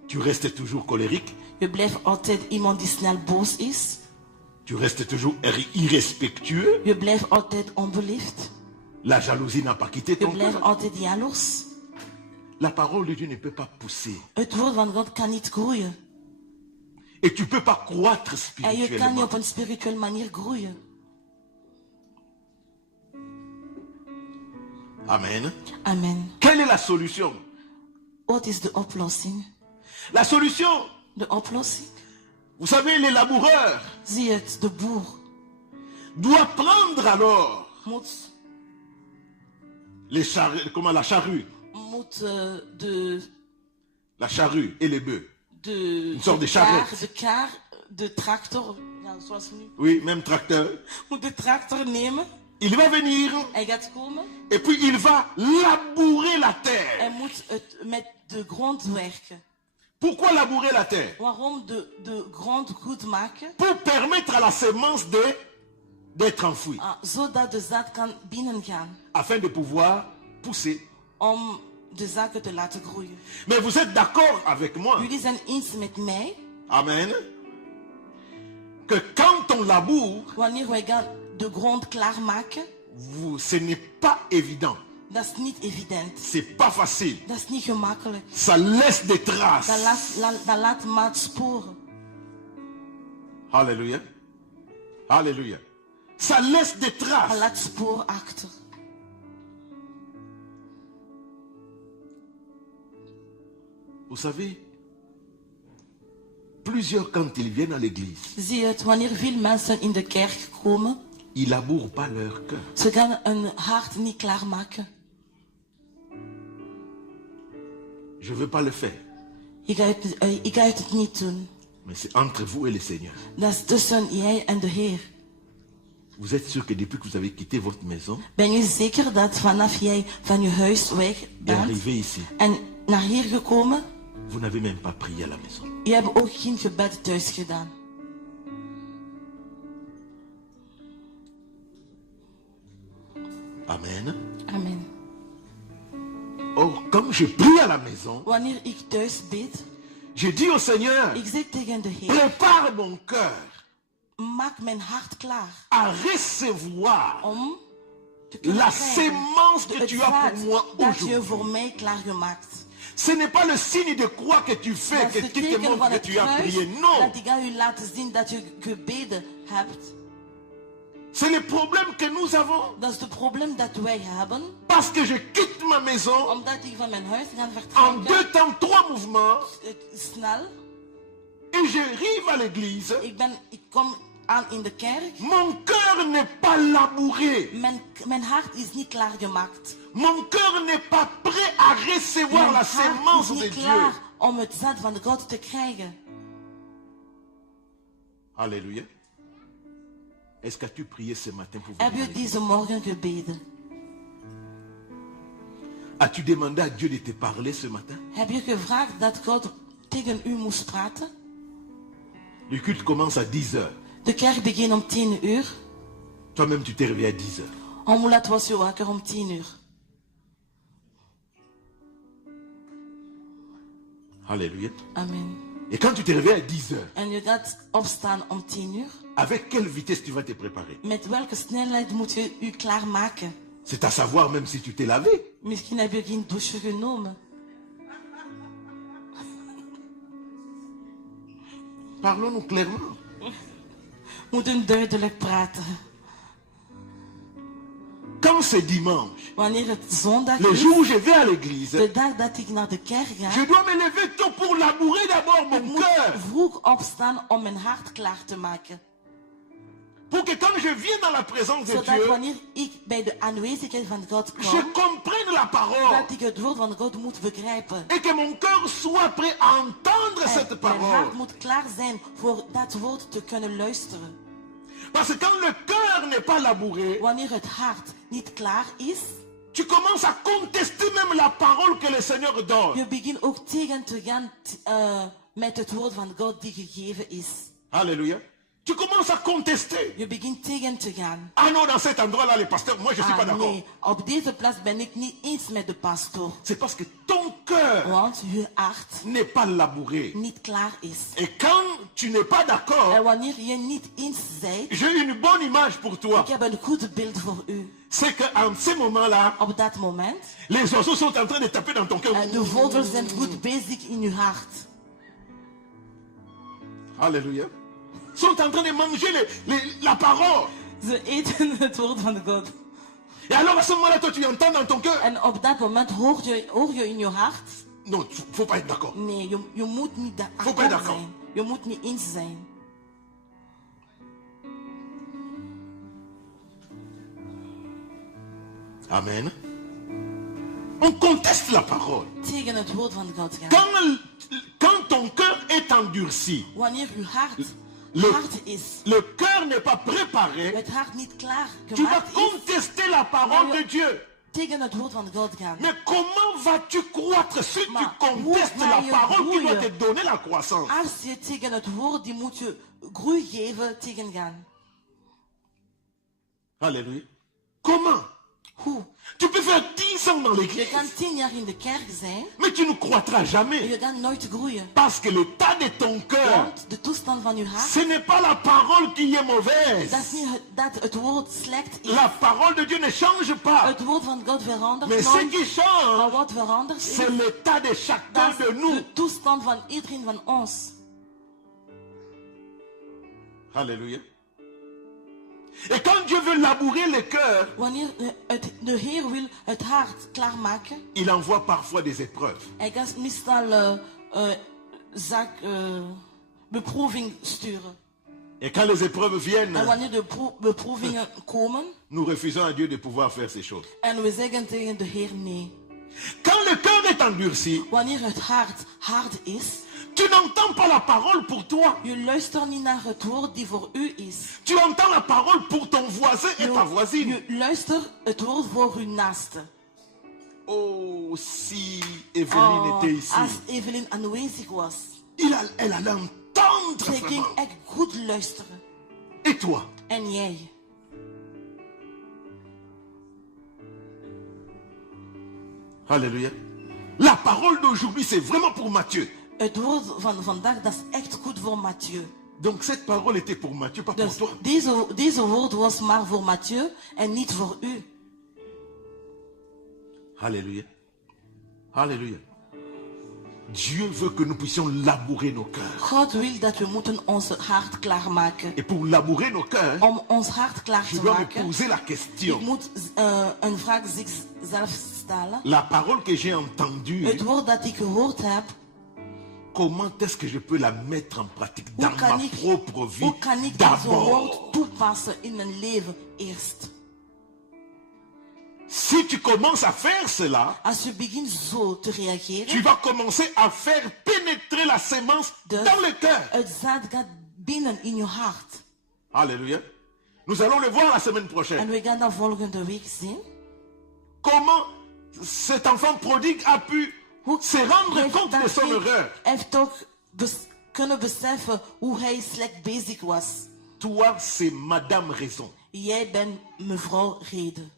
Tu restes toujours colérique. Je blijft altijd iemand die snel boos is. Tu restes toujours irrespectueux. Je blijft altijd onbeleefd. La jalousie n'a pas quitté Je ton blijft cœur. altijd jaloers. La parole de Dieu ne peut pas pousser. Het woord van God kan niet groeien. Et tu ne peux pas croître En je kan niet spirituellement. op een spirituele manier groeien. Amen. Amen. Quelle est la solution? Wat is de oplossing? La solution, De oplossing? vous savez, les laboureurs, Zie het, de boer. doit prendre alors moet, la charrue, la charrue et les bœufs. Een soort de charrette. de tractor, ja, zoals nu. Oui, même tracteur. Moet de tractor nemen. Il va venir Hij gaat komen. et puis il va labourer la terre. Hij moet het met de grond werken. Pourquoi labourer la terre? Waarom de grond goed maken? Pour permettre à la sémence d'être enfouie. Zodat de zaad kan binnengaan. Afin de pouvoir pousser. Om de zaken te laten groeien. Mais vous êtes d'accord avec moi? Jullie zijn eens met mij. Amen. Que quand on laboure, Wanneer wij gaan de grond klaarmaken, ce n'est pas évident. dat is niet evident. C'est pas facile. Dat is niet gemakkelijk. Ça laisse des traces. Dat laat maar sporen. Alléluia. Alléluia. Ça laisse des Dat traces. laat sporen achter. Vous savez, plusieurs quand ils viennent à l'église, Zie je het, wanneer veel mensen in de kerk komen, ils labourent pas leur cœur. ze gaan hun hart niet klaarmaken. Je veux pas le faire. Ik ga het niet doen. Mais c'est entre vous et le Seigneur. Dat is tussen jij en de Heer. Vous êtes sûr que depuis que vous avez quitté votre maison Ben je zeker dat vanaf jij van je huis weg et bent arrivé ici, en naar hier gekomen, vous n'avez même pas prié à la maison? je hebt ook geen gebed thuis gedaan. Amen. Amen. Or, comme je prie à la maison, Wanneer ik thuis bid, je dis au Seigneur, ik zeg tegen de Heer, prépare mon cœur maak mijn hart klaar à recevoir om te kunnen la krijgen sémence que het tu as zaad pour moi dat je aujourd'hui. voor mij klaargemaakt. Ce n'est pas le signe de croix que tu fais Dat is qui het te teken montre van que het tu as kruis prié. Non, dat ik ga u laten zien dat je gebeden hebt. c'est le problème que nous avons. Dat is het probleem dat wij hebben. Parce que je quitte ma maison Omdat ik van mijn huis ga en vertrekken. 2 temps, 3 mouvements Snel. et j'arrive à l'église. Ik kom aan in de kerk. Mon cœur n'est pas labouré. Mijn hart is niet klaargemaakt. Mon cœur n'est pas prêt à recevoir Mijn la hart sémence is de niet Dieu. klaar om het zaad van God te krijgen. Alléluia. Est-ce qu'as-tu prié ce matin pour Heb venir à je l'église? deze morgen gebeden? As-tu demandé à Dieu de te parler ce matin? Heb je gevraagd dat God tegen u moest praten? Le culte commence à 10 heures. De kerk begint om 10 uur. Toi-même, tu t'es réveillé à 10 heures. Hoe laat was je wakker? Om 10 uur. Alléluia. Amen. Et quand tu t'es réveillé à 10 heures, En je gaat opstaan om 10 uur. avec quelle vitesse tu vas te préparer? Met welke snelheid moet je u klaarmaken? C'est à savoir même si tu t'es lavé. Misschien heb je geen douche genomen. Parlons-nous clairement. We moeten duidelijk praten. Quand c'est dimanche, Wanneer het zondag le is, jour où je vais à l'église, de dag dat ik naar de kerk ga, je dois me lever tôt pour labourer d'abord ik mon moet cœur. vroeg opstaan om mijn hart klaar te maken. Pour que quand je viens dans la présence de Zodat Dieu, wanneer ik bij de aanwezigheid van God je kom, comprenne la parole. dat ik het woord van God moet begrijpen. Et que mon cœur soit prêt à entendre cette En mijn hart parole. moet klaar zijn voor dat woord te kunnen luisteren. Parce que quand le cœur n'est pas labouré, Wanneer het hart niet klaar is, tu commences à contester même la parole que le Seigneur donne. je begint ook tegen te gaan met het woord van God die gegeven is. Alléluia. Tu commences à contester. Je begint tegen te gaan. Ah non, dans cet endroit-là, les pasteurs, moi je ne suis pas d'accord. Nee, op deze plaats ben ik niet eens met de pastoor. C'est parce que ton cœur Want je hart n'est pas labouré. niet klaar is. Et quand tu n'es pas En d'accord, wanneer je niet eens bent, j'ai une bonne image pour toi. ik heb een goed beeld voor u. C'est qu'en ce moment-là, Op dat moment, les oiseaux sont en train de taper dans ton cœur. de vogels zijn goed bezig in uw hart. Alléluia. Sont en train de manger la parole. Ze eten het woord van God. Et alors à ce moment-là, toi tu entends dans ton cœur. En op dat moment hoor je in je hart. Non, faut pas être d'accord. Nee, je moet niet Faut pas être akkoord d'accord. zijn. Je moet niet eens zijn. Amen. On conteste la parole. Tegen het woord van God gaan. Quand ton cœur est endurci, Wanneer uw hart Le- hard is, le cœur n'est pas préparé, het hart niet klaar tu vas gemaakt is, contester la parole de Dieu. tegen het woord van God gaan. Mais comment vas-tu croître si tu Maar contestes hoe ga la je parole qui doit groeien? te donner la croissance? Als je tegen het woord die moet je groei geven tegen gaan. Alléluia. Comment? Hoe? Tu peux faire 10 ans dans Je l'église, kan 10 jaar in de kerk zijn, mais tu ne croîtras maar jamais. je gaat nooit groeien. Parce que l'état de ton cœur, Want de toestand van je hart, ce n'est pas la parole qui est mauvaise. dat is niet dat het woord slecht is. La parole de Dieu ne change pas. Het woord van God verandert Mais ce nooit. qui Maar change, wat verandert is, c'est l'état de chacun dat is de nous. de toestand van iedereen van ons. Alléluia. Et quand Dieu veut labourer le cœur, Wanneer de Heer wil het hart klaarmaken, il envoie parfois des épreuves. hij kan meestal beproeving sturen. Et quand les épreuves viennent, En wanneer de beproevingen komen, nous refusons à Dieu de pouvoir faire ces choses. en we zeggen tegen de Heer nee. Quand le cœur est endurci, Wanneer het hart hard is, tu n'entends pas la parole pour toi. je luistert niet naar het woord die voor u is. Tu entends la parole pour ton voisin et ta voisine. Je luistert het woord voor uw naaste. Oh, si Evelyne était ici, Als Evelyn aanwezig was, elle allait entendre zij ging vraiment. echt goed luisteren. Et toi? En jij? Alléluia. La parole d'aujourd'hui, c'est vraiment pour Matthieu. Het woord van vandaag, dat is echt goed voor Mathieu. Donc cette parole était pour Matthieu, pas pour Dus toi. deze woord was maar voor Mathieu en niet voor u. Alléluia. Alléluia. Dieu veut que nous puissions labourer nos cœurs. God wil dat we moeten ons hart klaarmaken. Et pour labourer nos cœurs, Om ons hart klaar je te dois me maken, poser la ik question. moet een vraag zichzelf stellen. La parole que j'ai entendue, Het woord dat ik gehoord heb, comment est-ce que je peux la mettre en pratique dans hoe kan ma ik, propre vie hoe kan ik deze d'abord? woord toepassen in mijn leven eerst? Si tu commences à faire cela, Als je begint zo te tu reageren, vas commencer à faire pénétrer la sémence dus dans le cœur. het zaad gaat binnen in je hart. Alléluia. Nous allons le voir la semaine prochaine. En we gaan dat volgende week zien. Comment cet enfant prodigue a pu se rendre compte de son erreur. heeft toch kunnen beseffen hoe hij slecht bezig was. Toi, c'est Madame Raison. Jij bent mevrouw Reden.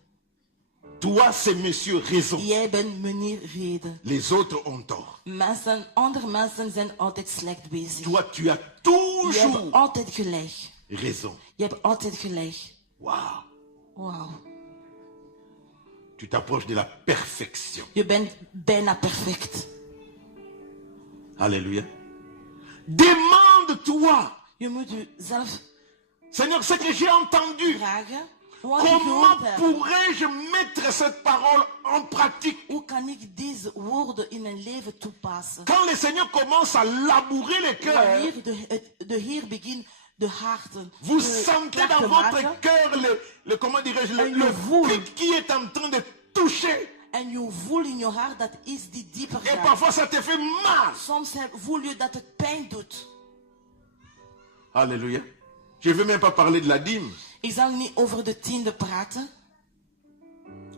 Toi, c'est Monsieur Raison. Jij bent meneer Reden. Les autres ont tort. Andere mensen zijn altijd slecht bezig. Toi, tu as Je toujours hebt altijd gelijk. raison. Je hebt altijd gelijk. Waouh. Wauw. Tu t'approches de la perfection. Je bent bijna perfect. Alléluia. Demande-toi, Je moet jezelf Seigneur, ce que j'ai entendu, vragen. Wat ik comment gehoord heb. pourrais-je mettre cette parole en pratique? Hoe kan ik deze woorden in mijn leven toepassen? Quand le Seigneur commence à labourer les cœurs, Wanneer de Heer begint de harten vous te sentez klaar te dans votre maken, cœur comment dirais-je, En je le voel. pic qui est en train de toucher. en je voelt in je hart dat is die dieper Et gaat. parfois ça te fait mal. Soms voel je dat het pijn doet. Alléluia. Je ne veux même pas parler de la dîme. Ik zal niet over de tiende praten.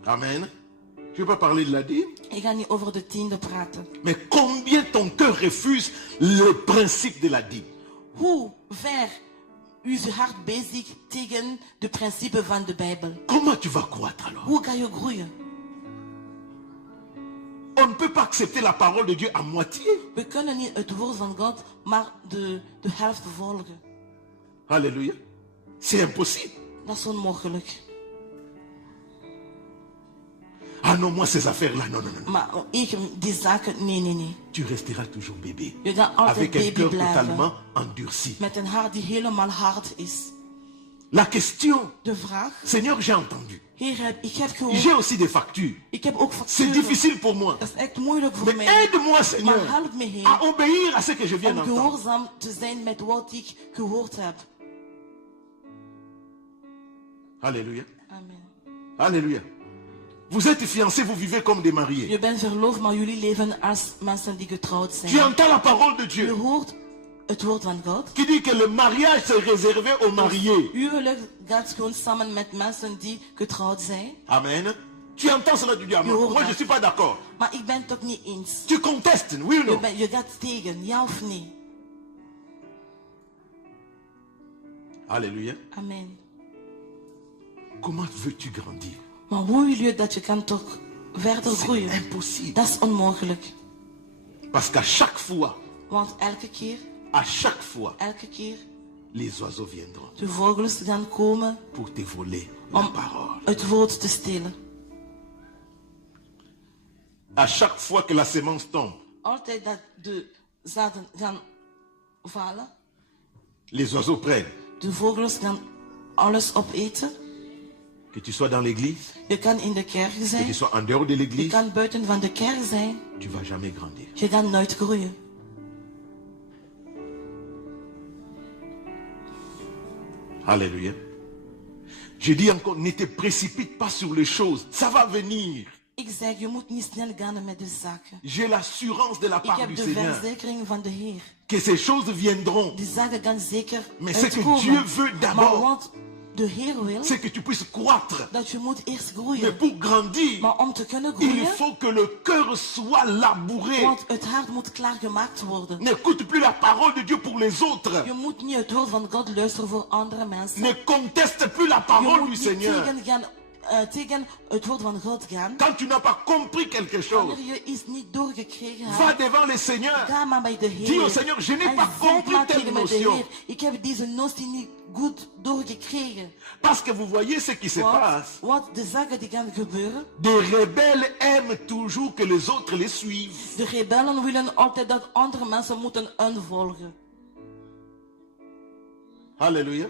Amen. Je ne veux pas parler de la dîme. Ik ga niet over de tiende praten. Mais combien ton cœur refuse le principe de la dîme? Hoe ver is je hart bezig tegen de principes van de Bijbel? Comment tu vas croître alors? Hoe ga je groeien? On ne peut pas accepter la parole de Dieu à moitié. We kunnen niet het woord van God, maar de helft volgen. Alléluia. C'est impossible. Dat is onmogelijk. Ah non, moi ces affaires-là, non, non, non. Maar die zaken, nee. Tu resteras toujours bébé. Je gaat altijd Avec un baby cœur blijven. totalement endurci. Met een hart die helemaal hard is. La question, De vraag, Seigneur, j'ai entendu. Heer, ik heb gehoord. J'ai aussi des factures. Ik heb ook C'est facturen. difficile pour moi. Dat is echt moeilijk voor Mais mij. aide-moi, Seigneur, Maar help me, Heer, à obéir à ce que je viens om d'entendre. gehoorzaam te zijn met wat ik gehoord heb. Alléluia. Amen. Alléluia. Vous êtes fiancés, vous vivez comme des mariés. Je bent verloofd, maar jullie leven als mensen die getrouwd Tu zijn. entends la parole de Je Dieu hoort het woord van God. qui dit que le mariage c'est réservé aux mariés. Huwelijk gaat gewoon samen met mensen die getrouwd zijn. Amen. Tu entends cela, tu dis amen. Moi, je ne suis pas d'accord. Maar ik ben het ook niet eens. Tu contestes, oui ou non? Je gaat tegen, ja of nee? Alléluia. Amen. Comment veux-tu grandir? Maar hoe wil je dat je kan toch verder C'est groeien? impossible. Dat is onmogelijk. Parce qu'à chaque fois, Want elke keer, les oiseaux viendront de vogels gaan komen pour te voler la om parole. het woord te stelen. À chaque fois que la sémence tombe, Altijd dat de zaden gaan vallen, les oiseaux prennent. de vogels gaan alles opeten. Que tu sois dans l'église, Je kan in de kerk que tu zijn, sois en dehors de je l'église, kan buiten van de kerk zijn, tu vas jamais grandir. je gaat nooit groeien. Alléluia. Je dis encore, ne te précipite pas sur les choses. Ça va venir. Ik zeg, je moet niet snel gaan met de zaken. J'ai l'assurance de la Ik part heb du de Seigneur verzekering van de Heer. que ces choses viendront. Die zaken gaan zeker Mais ce que uitkomen. Dieu veut Maar d'abord, wat de Heer wil, c'est que tu puisses croître. dat je moet eerst Mais groeien. pour grandir, Maar om te kunnen il groeien, faut que le cœur soit labouré. want het hart moet klaargemaakt worden. N'écoute plus la parole de Dieu pour les autres. Je moet niet het woord van God luisteren voor andere mensen. Ne conteste plus la Je parole moet du niet Seigneur. tegen het woord van God gaan. Quand tu n'as pas compris quelque chose, Wanneer je iets niet doorgekregen va hebt, devant le Seigneur. ga maar bij de Heer. Dis au Seigneur, je n'ai En pas zeg compris maar telle tegen mij de notion. Heer, ik heb deze notie niet goed doorgekregen. Parce que vous voyez ce qui se passe. Wat de zaken die gaan gebeuren, Des rebelles aiment toujours que les autres les suivent. de rebellen willen altijd dat andere mensen moeten volgen. Alléluia.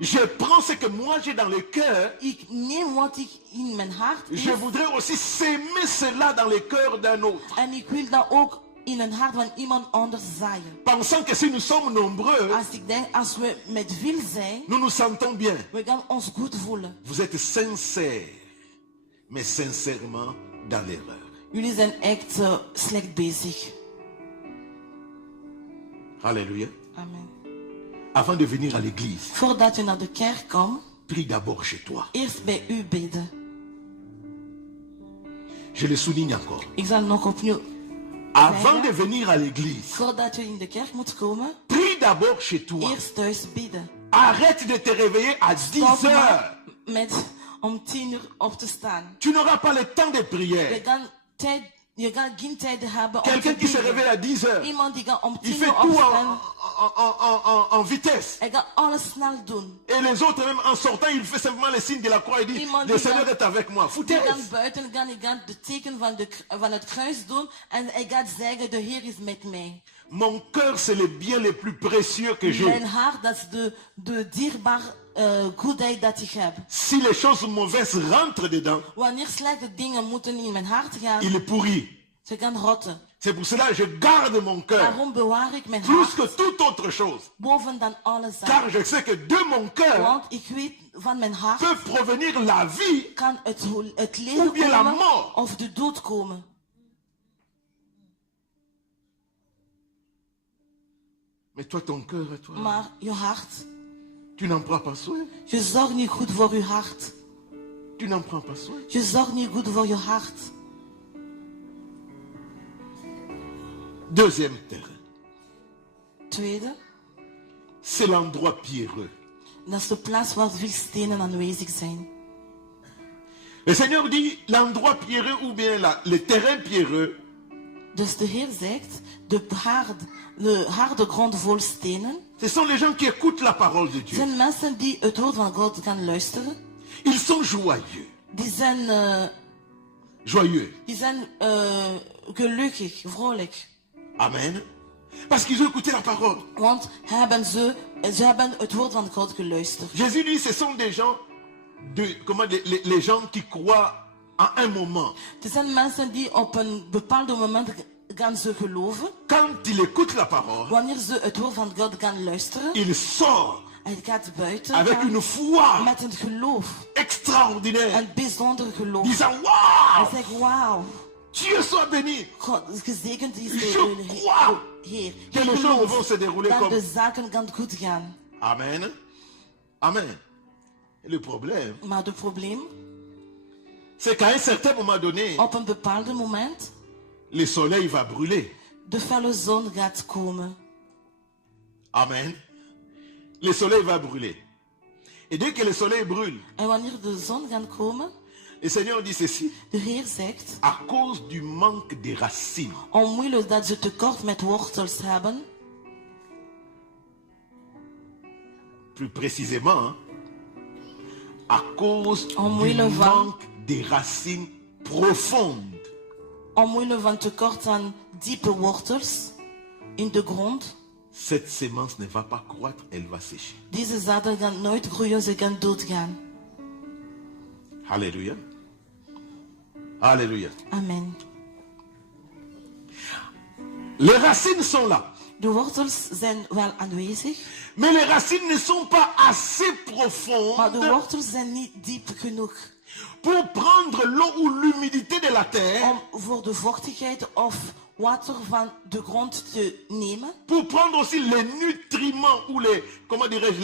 Je prends ce que moi j'ai dans le cœur. Ik neem wat ik in mijn hart Je heb voudrais aussi s'aimer cela dans le cœur d'un autre. en ik wil dat ook in een hart van iemand anders zaaien. Pensant que si nous sommes nombreux, Als ik denk, als we met veel zijn, nous nous sentons bien. we gaan ons goed voelen. Vous êtes sincères, mais sincèrement dans l'erreur. Jullie zijn echt slecht bezig. Alléluia. Amen. Avant de venir à l'église, Voordat je naar de kerk komt, prie d'abord chez toi. eerst bij u bidden. Je le souligne encore. Ik zal nog opnieuw. Avant de venir à l'église, Voordat je in de kerk moet komen, prie d'abord chez toi. eerst thuis bidden. Arrête de te réveiller à 10 Stop heures. maar met om 10 uur op te staan. Tu n'auras pas le temps de prière. Je gaat geen tijd hebben om Quelqu'un te qui se bidden. réveille à 10 heures, Iemand die gaat om il 10 fait uur tout opstaan. en vitesse. Hij gaat alles snel doen. Et les autres, même en sortant, il fait simplement le signe de la croix et dit, Iemand le die Seigneur dan- est avec moi. Die Foutaise. gaat buiten gaan, die gaat de teken van het kruis doen. En hij gaat zeggen, de Heer is met mij. Mon cœur, c'est le bien le plus précieux que j'ai. Mijn hart, dat is de dierbare goedheid dat ik heb. Si les choses mauvaises rentrent dedans, Wanneer slechte dingen moeten in mijn hart gaan, il est pourri. ze gaan rotten. C'est pour cela que je garde mon cœur Daarom bewaar ik mijn plus que hart toute autre chose. boven dan alle Car zaken. je sais que de mon cœur Want ik weet van mijn hart peut provenir la vie kan het Ou leven bien la komen mort. of de dood komen. Mais toi, ton cœur à toi, Maar je hart, tu n'en prends pas soin. je zorgt niet goed voor je hart. Tu n'en prends pas soin. Je zorgt niet goed voor je hart. Deuxième terrain, Tweede, c'est l'endroit pierreux. dat is de plaats waar veel stenen aanwezig zijn. Le Seigneur dit l'endroit pierreux ou bien le terrain pierreux, Dus de Heer zegt, de harde grond vol stenen, ce sont les gens qui écoutent la parole de Dieu. zijn mensen die het woord van God gaan luisteren. Ils sont joyeux. Die zijn, Joyeux. gelukkig, vrolijk. Amen. Parce qu'ils ont écouté la parole. Want ze hebben het woord van God geluisterd. Jésus dit, ce sont des gens, les gens qui croient à un moment. Er zijn mensen die op een bepaald moment gaan ze geloven. Quand ils écoutent la parole, Wanneer ze het woord van God gaan luisteren, ils sortent Hij gaat buiten avec gaan une foi met een geloof. extraordinaire, Een bijzonder geloof. disant, Hij waouh, zegt, wauw. Dieu soit béni. God, gezegend is Je de crois Heer. que les Ik choses vont geloof se dérouler dat comme... de zaken gaan goed gaan. Amen. Amen. Et le problème, Maar het probleem, c'est qu'à un certain moment donné, op een bepaald moment, le soleil va brûler. de felle zon gaat komen. Amen. Le soleil va brûler. Et dès que le soleil brûle, En wanneer de zon gaat komen, le Seigneur dit ceci, de Heer zegt, à cause du manque de racines, omwille dat ze tekort met wortels hebben, plus précisément, hein, à cause du Omwille van- manque des racines profondes, omwille van tekort aan diepe wortels in de grond, cette sémence ne va pas croître, elle va sécher. deze zaden gaan nooit groeien, ze gaan doodgaan. Alléluia. Alléluia. Amen. Les racines sont là. De wortels zijn wel aanwezig, Mais les racines ne sont pas assez maar de profondes wortels zijn niet diep genoeg pour prendre l'eau ou l'humidité de la terre, om voor de vochtigheid of water van de grond te nemen. pour prendre aussi les nutriments ou les, comment dirais-je,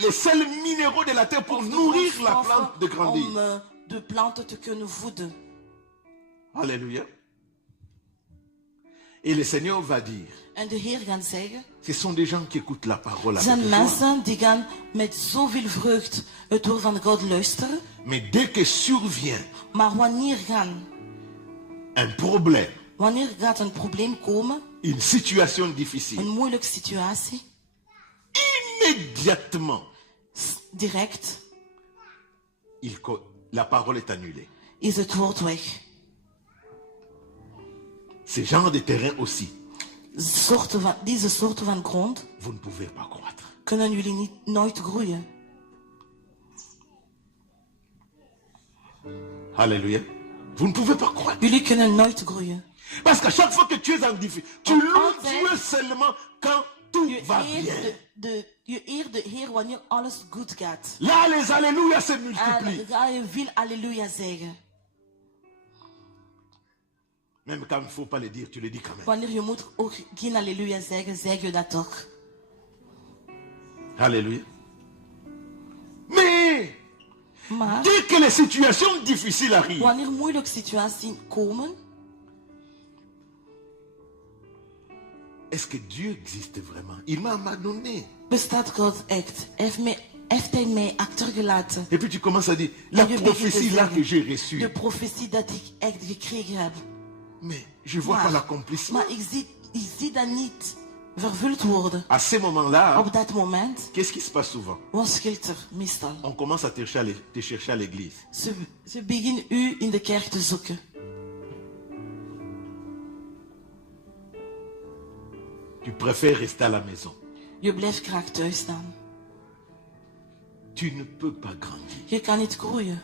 les sels minéraux de la terre pour Of de nourrir la grondstoffen plante de grandir. om de planten te kunnen voeden. Alléluia. Et le Seigneur va dire, En de Heer gaat zeggen, ce sont des gens qui écoutent la parole er avec zijn joie. mensen die gaan met zoveel vreugd het woord van God luisteren. Mais dès que survient Maar un problème, wanneer gaat een probleem komen, une situation difficile, een moeilijke situatie, immédiatement, direct la parole est annulée. is het woord weg. Ces genres de terrain aussi, Deze soorten van grond vous ne pouvez pas croître. kunnen jullie nooit groeien. Alléluia. Vous ne pouvez pas croître. Jullie kunnen nooit groeien. Parce qu'à chaque fois que tu es en difficulté, tu Want loues altijd- Dieu seulement quand tout Je va eert bien. je eert de Heer wanneer alles goed gaat. Là, les alléluia se En multiplient. ga je veel halleluja zeggen. Même quand il ne faut pas le dire, tu le dis quand même. Wanneer je moet ook geen halleluja zeggen, zeg je dat toch. Alléluia. Mais, Maar dès que les situations difficiles arrivent, wanneer moeilijke situaties komen, est-ce que Dieu existe vraiment? Il m'a abandonné. bestaat God echt. Heeft hij mij achtergelaten. Et puis tu commences à dire, la En je prophétie begin te là zeggen, que j'ai reçue, de profetie dat ik echt gekregen heb. mais je vois pas l'accomplissement. Maar ik zie dat niet vervuld worden. À ce moment-là, Op dat moment, qu'est-ce qui se passe souvent? wat scheelt er meestal? On commence à te chercher à l'église. Ze beginnen u in de kerk te zoeken. Tu préfères rester à la maison. Je blijft graag thuis staan. Tu ne peux pas grandir. Je kan niet groeien.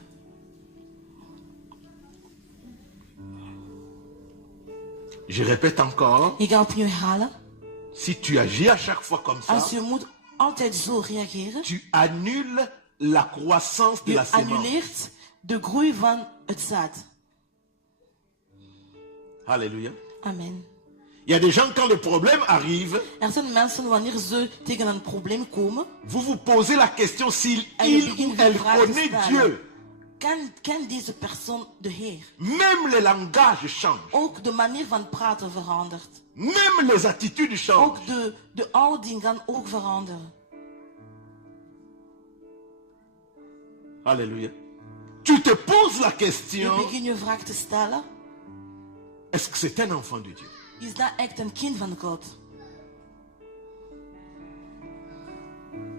Je répète encore, Ik ga opnieuw herhalen. si tu agis à chaque fois comme ça, Als je moet altijd zo reageren, tu annules la croissance de je la sémence. annuleert de groei van het zaad. Alléluia. Amen. Il y a des gens, quand le problème arrive, Er zijn mensen wanneer ze tegen een probleem komen, vous vous posez la question s'il en je il ou begint de elle vraag te connaît stellen. Dieu. Kent deze persoon de Heer? Même le langage change. Ook de manier van praten verandert. Même les attitudes changent. Ook de houding gaan ook veranderen. Alléluia. Tu te poses la Je question, begint je vraag te stellen, est-ce que c'est un enfant de Dieu? is dat echt een kind van God?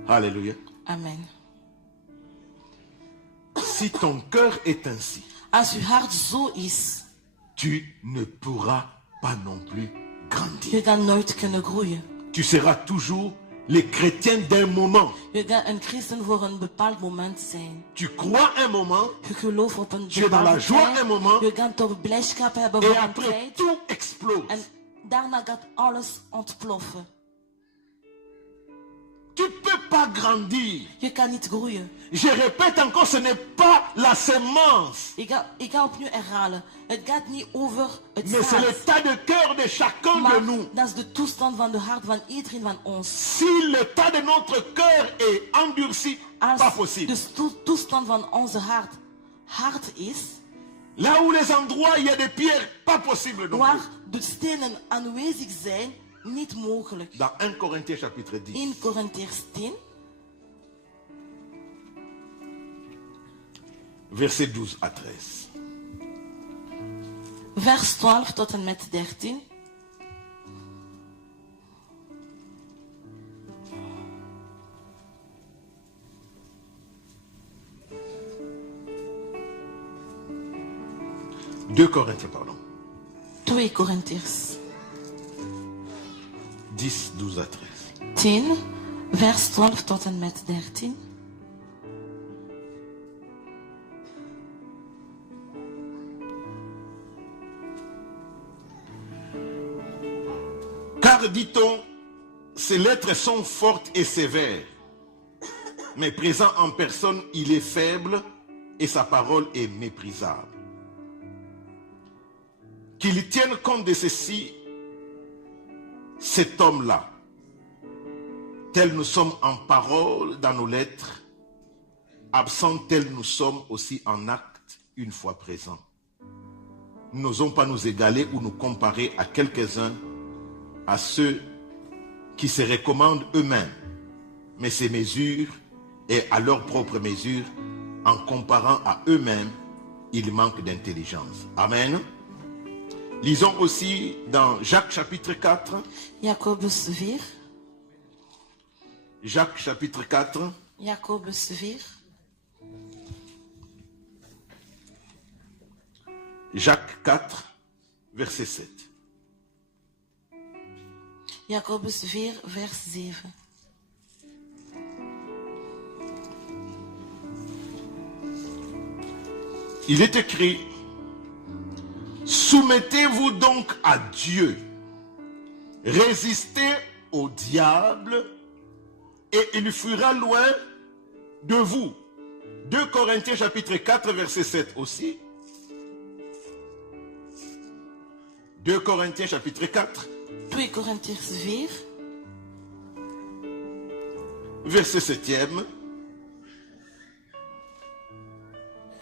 Alléluia. Amen. Si ton cœur est ainsi, Als je hart zo is, tu ne pourras pas non plus grandir. je gaat nooit kunnen groeien. Tu seras toujours le chrétien d'un moment. Je gaat een christen voor een bepaald moment zijn. Tu crois un moment Je gelooft op een Tu es dans la bepaalde joie tijd. un moment. Je gaat toch blijdschap hebben et voor een après tijd. tout explose. En daarna gaat alles ontploffen. Tu ne peux pas grandir. Je kan niet groeien. Je répète encore, ce n'est pas la semence, Ik ga opnieuw herhalen. Het gaat niet over het mais c'est zaad. l'état de cœur de chacun de Maar nous. dat is de toestand van de hart van iedereen van ons. Si l'état de notre cœur est endurci, pas Als possible. de toestand van onze hart hard is, Là où les endroits, il y a des pierres, pas possible non waar plus. de stenen aanwezig zijn, niet mogelijk. Dans 1 Corinthiens chapitre 10, In Korintiërs 10, versets 12 à 13. vers 12 tot en met 13. Deux Corinthiens, pardon. 2 Korintiërs 10, 12 à 13. 10, vers 12 tot en met 13. Car, dit-on, ces lettres sont fortes et sévères, mais présent en personne, il est faible et sa parole est méprisable. Qu'il tienne compte de ceci, cet homme-là, tel nous sommes en parole dans nos lettres, absents tels nous sommes aussi en acte une fois présents. Nous n'osons pas nous égaler ou nous comparer à quelques-uns, à ceux qui se recommandent eux-mêmes, mais ces mesures et à leur propre mesure, en comparant à eux-mêmes, ils manquent d'intelligence. Amen. Lisons aussi dans Jacques chapitre 4. Jacobus 4. Jacques chapitre 4. Jacobus 4. Jacques 4, verset 7. Jacobus 4, vers 7. Il est écrit, soumettez-vous donc à Dieu, résistez au diable et il fuira loin de vous. 2 Corinthiens chapitre 4 verset 7 aussi. 2 Corinthiens chapitre 4 2 Korintiërs 4, verset 7e.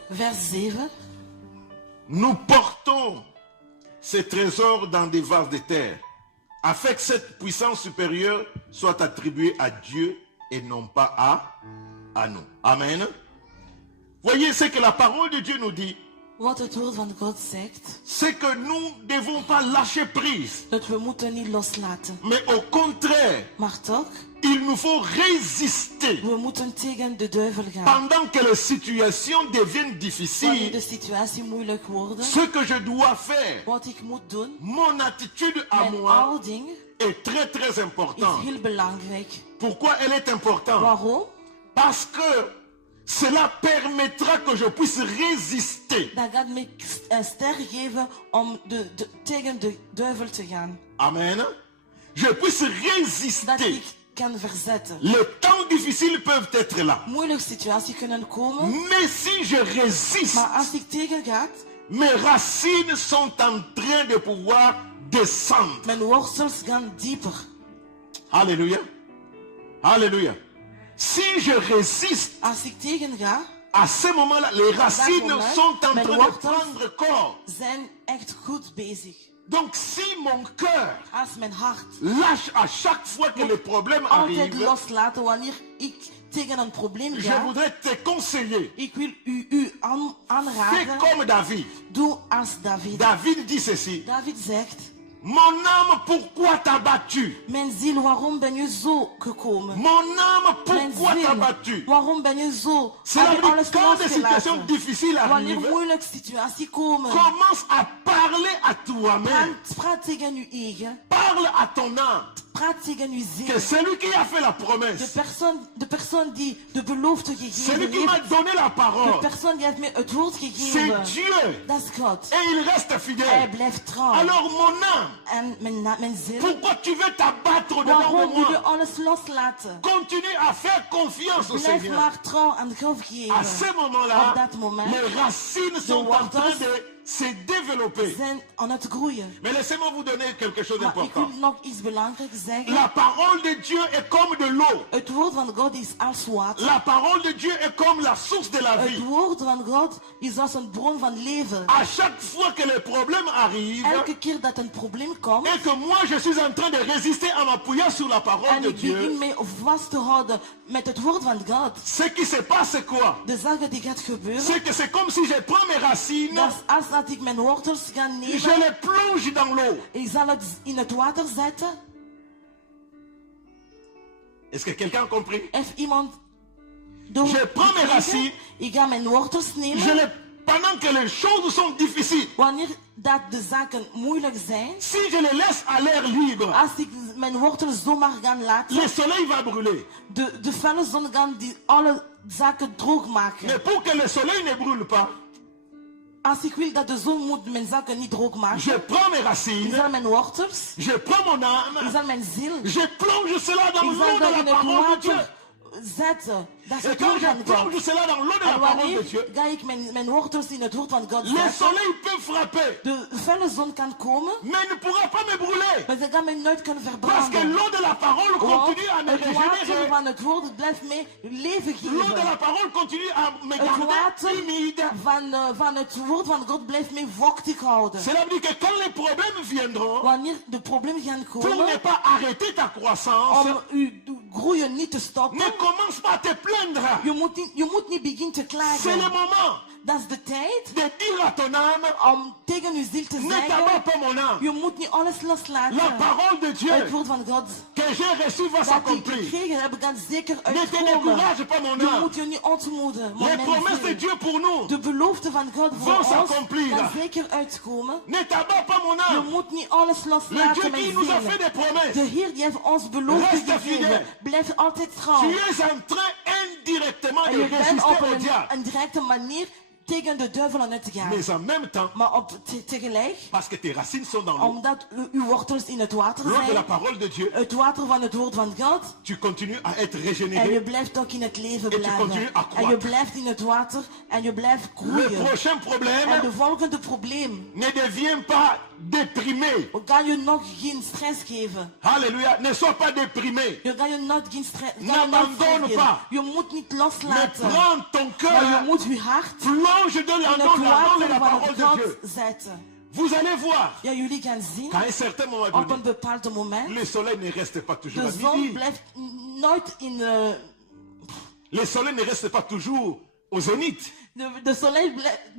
vers 7. Nous portons ces trésors dans des vases de terre, afin que cette puissance supérieure soit attribuée à Dieu et non pas à nous. Amen. Voyez ce que la parole de Dieu nous dit. Wat het woord van God zegt, C'est que nous ne devons pas lâcher prise, dat we moeten niet loslaten. mais au contraire, Maar toch, il nous faut résister we moeten tegen de duivel gaan. pendant que les situations deviennent Wanneer difficiles. de situatie moeilijk wordt, Ce que je dois faire, wat ik moet doen, mon attitude à mijn moi houding est très très is importante. heel belangrijk. Pourquoi elle est importante? Waarom? Parce que cela permettra que je puisse résister. Dat gaat me sterk geven om tegen de duivel te gaan. Amen. Je puisse Dat résister. ik kan verzetten. Les temps difficiles peuvent être là. Moeilijke situaties kunnen komen, Mais si je résiste, maar als ik tegen ga, mes racines sont en train de pouvoir descendre. mijn wortels gaan dieper. Alléluia. Alléluia. Si je résiste, Als ik tegen ga, à ce moment-là, les racines moment, sont en mes train de wortels prendre corps. zijn echt goed bezig. Donc si mon cœur Als mijn hart lâche à chaque fois que les problèmes altijd arrivent, loslaten wanneer ik tegen een probleem je ga. voudrais te conseiller. Ik wil u Fais aanraden. comme David. Doe als David. David dit ceci. David zegt, Mon âme, pourquoi t'as battu? mijn ziel, waarom ben je zo gekomen? Mon âme, Mijn pourquoi t'as ziel, battu? waarom ben je zo? Cela Heb veut je dire alles quand des situations losgelaten? difficiles Wanneer arrivent, moeilijke situaties komen, commence à parler à toi-même. praat tegen uw eigen. Parle à ton âme. Praat tegen uw Que ziel. celui qui a fait la promesse, De persoon die de belofte celui gegeven qui m'a heeft, donné la de parole, persoon die heeft mij het woord c'est gegeven, Dieu. dat is God. Et il reste Hij fidèle. blijft trouw. Alors mon âme, en mijn ziel. Pourquoi tu veux t'abattre devant Waarom wil je moi? alles loslaten? Continue à faire confiance au Blijf Seigneur. maar trouw aan God À geven. ce moment-là, Op dat moment, les racines sont en train de se développer. zijn aan het groeien. Mais laissez-moi vous donner quelque chose Maar ik d'important. wil nog iets belangrijks zeggen. La parole de Dieu est comme de l'eau. Het woord van God is als water. La parole de Dieu est comme la source de la Het vie. woord van God is als een bron van leven. À chaque fois que les problèmes arrivent Elke keer dat een probleem komt et que moi je suis en train de résister en m'appuyant sur la parole en de ik begin Dieu, mee vast te houden met het woord van God, ce qui se passe c'est quoi? de zaken die gaat gebeuren, C'est que c'est comme si je prends mes racines, dat is als dat ik mijn wortels ga je nemen, les plonge dans l'eau. ik zal het in het water zetten. Est-ce que quelqu'un a compris? Heeft iemand door Je prends mes racines. ik ga mijn wortels Je nemen. les, pendant que les choses sont difficiles, Wanneer dat de zaken moeilijk zijn, si je les laisse à l'air libre, als ik mijn wortels zomaar ga laten, le soleil va brûler. de felle zon gaan die alle zaken droog maken. Mais pour que le soleil ne brûle pas, Als ik wil dat de zon moet mijn zaken niet droog maken, je prends mes ik racines, zal mijn wortels, je prends mon ik âme, zal mijn ziel, je plonge cela dans ik l'eau zal de dat la in het parole de Dieu. water zetten. Dat is Et het quand woord je van plonge God. cela dans l'eau de la En parole de wanneer Dieu, ga ik mijn wortels in het woord van God le zetten, soleil peut frapper, de felle zon kan komen, mais ne pourra pas me brûler. maar ze gaan mij nooit kunnen Parce que verbranden. l'eau de la parole Want continue à me het water régénérer. van het woord blijft mij leven L'eau de la geven. parole continue à me Het garder water humide. van het woord van God blijft mij vochtig houden. Cela veut dire que quand les problèmes viendront, Wanneer de problemen gaan pour ne komen, pas arrêter ta croissance, om uw groeien niet te stoppen, ne commence pas à te plaindre. je moet niet beginnen te C'est le klagen. moment Dat is de tijd de dire à ton âme, om tegen uw ziel te ne zeggen, t'abats pas mon âme. je moet niet alles loslaten. La parole de Het Dieu woord van God que j'ai reçu va dat ik s'accomplir. gekregen heb, gaat zeker Ne te uitkomen. décourage pas mon Je âme. moet je niet ontmoedigen. Les promesses de De Dieu pour nous belofte van God voor vont ons s'accomplir. gaat zeker uitkomen. ne t'abats pas mon Je âme. moet niet alles Le loslaten, Dieu mijn qui nous a fait ziel. des promesses, De Heer die heeft ons belofte Reste gegeven. fidèle. Blijf altijd trouw. tu es en train indirectement En de je bent résister op au diable. een directe manier tegen de duivel aan het gaan. Mais en même temps, Maar tegelijk, parce que tes racines sont dans l'eau, omdat uw wortels in het water l'eau de la zijn, parole de Dieu, het water van het woord van God, tu continues à être en je régénéré. blijft ook in het leven tu blijven. continues à En je croître. blijft in het water en je blijft Le groeien. prochain En problème de volgende probleem ne devient pas déprimé. kan je nog geen stress geven. Alléluia. Ne sois pas déprimé. Je kan je nog geen stress N'abandonne geven. pas. Je moet niet Mais loslaten. prends ton Maar je cœur, moet je hart plonge dans in het la parole water de van Dieu. God zetten. Vous allez voir Ja, jullie gaan zien, qu'à un certain moment op een donné, bepaald moment, le soleil ne reste pas toujours de à zon midi. blijft nooit in... Le soleil ne reste pas toujours au zénith.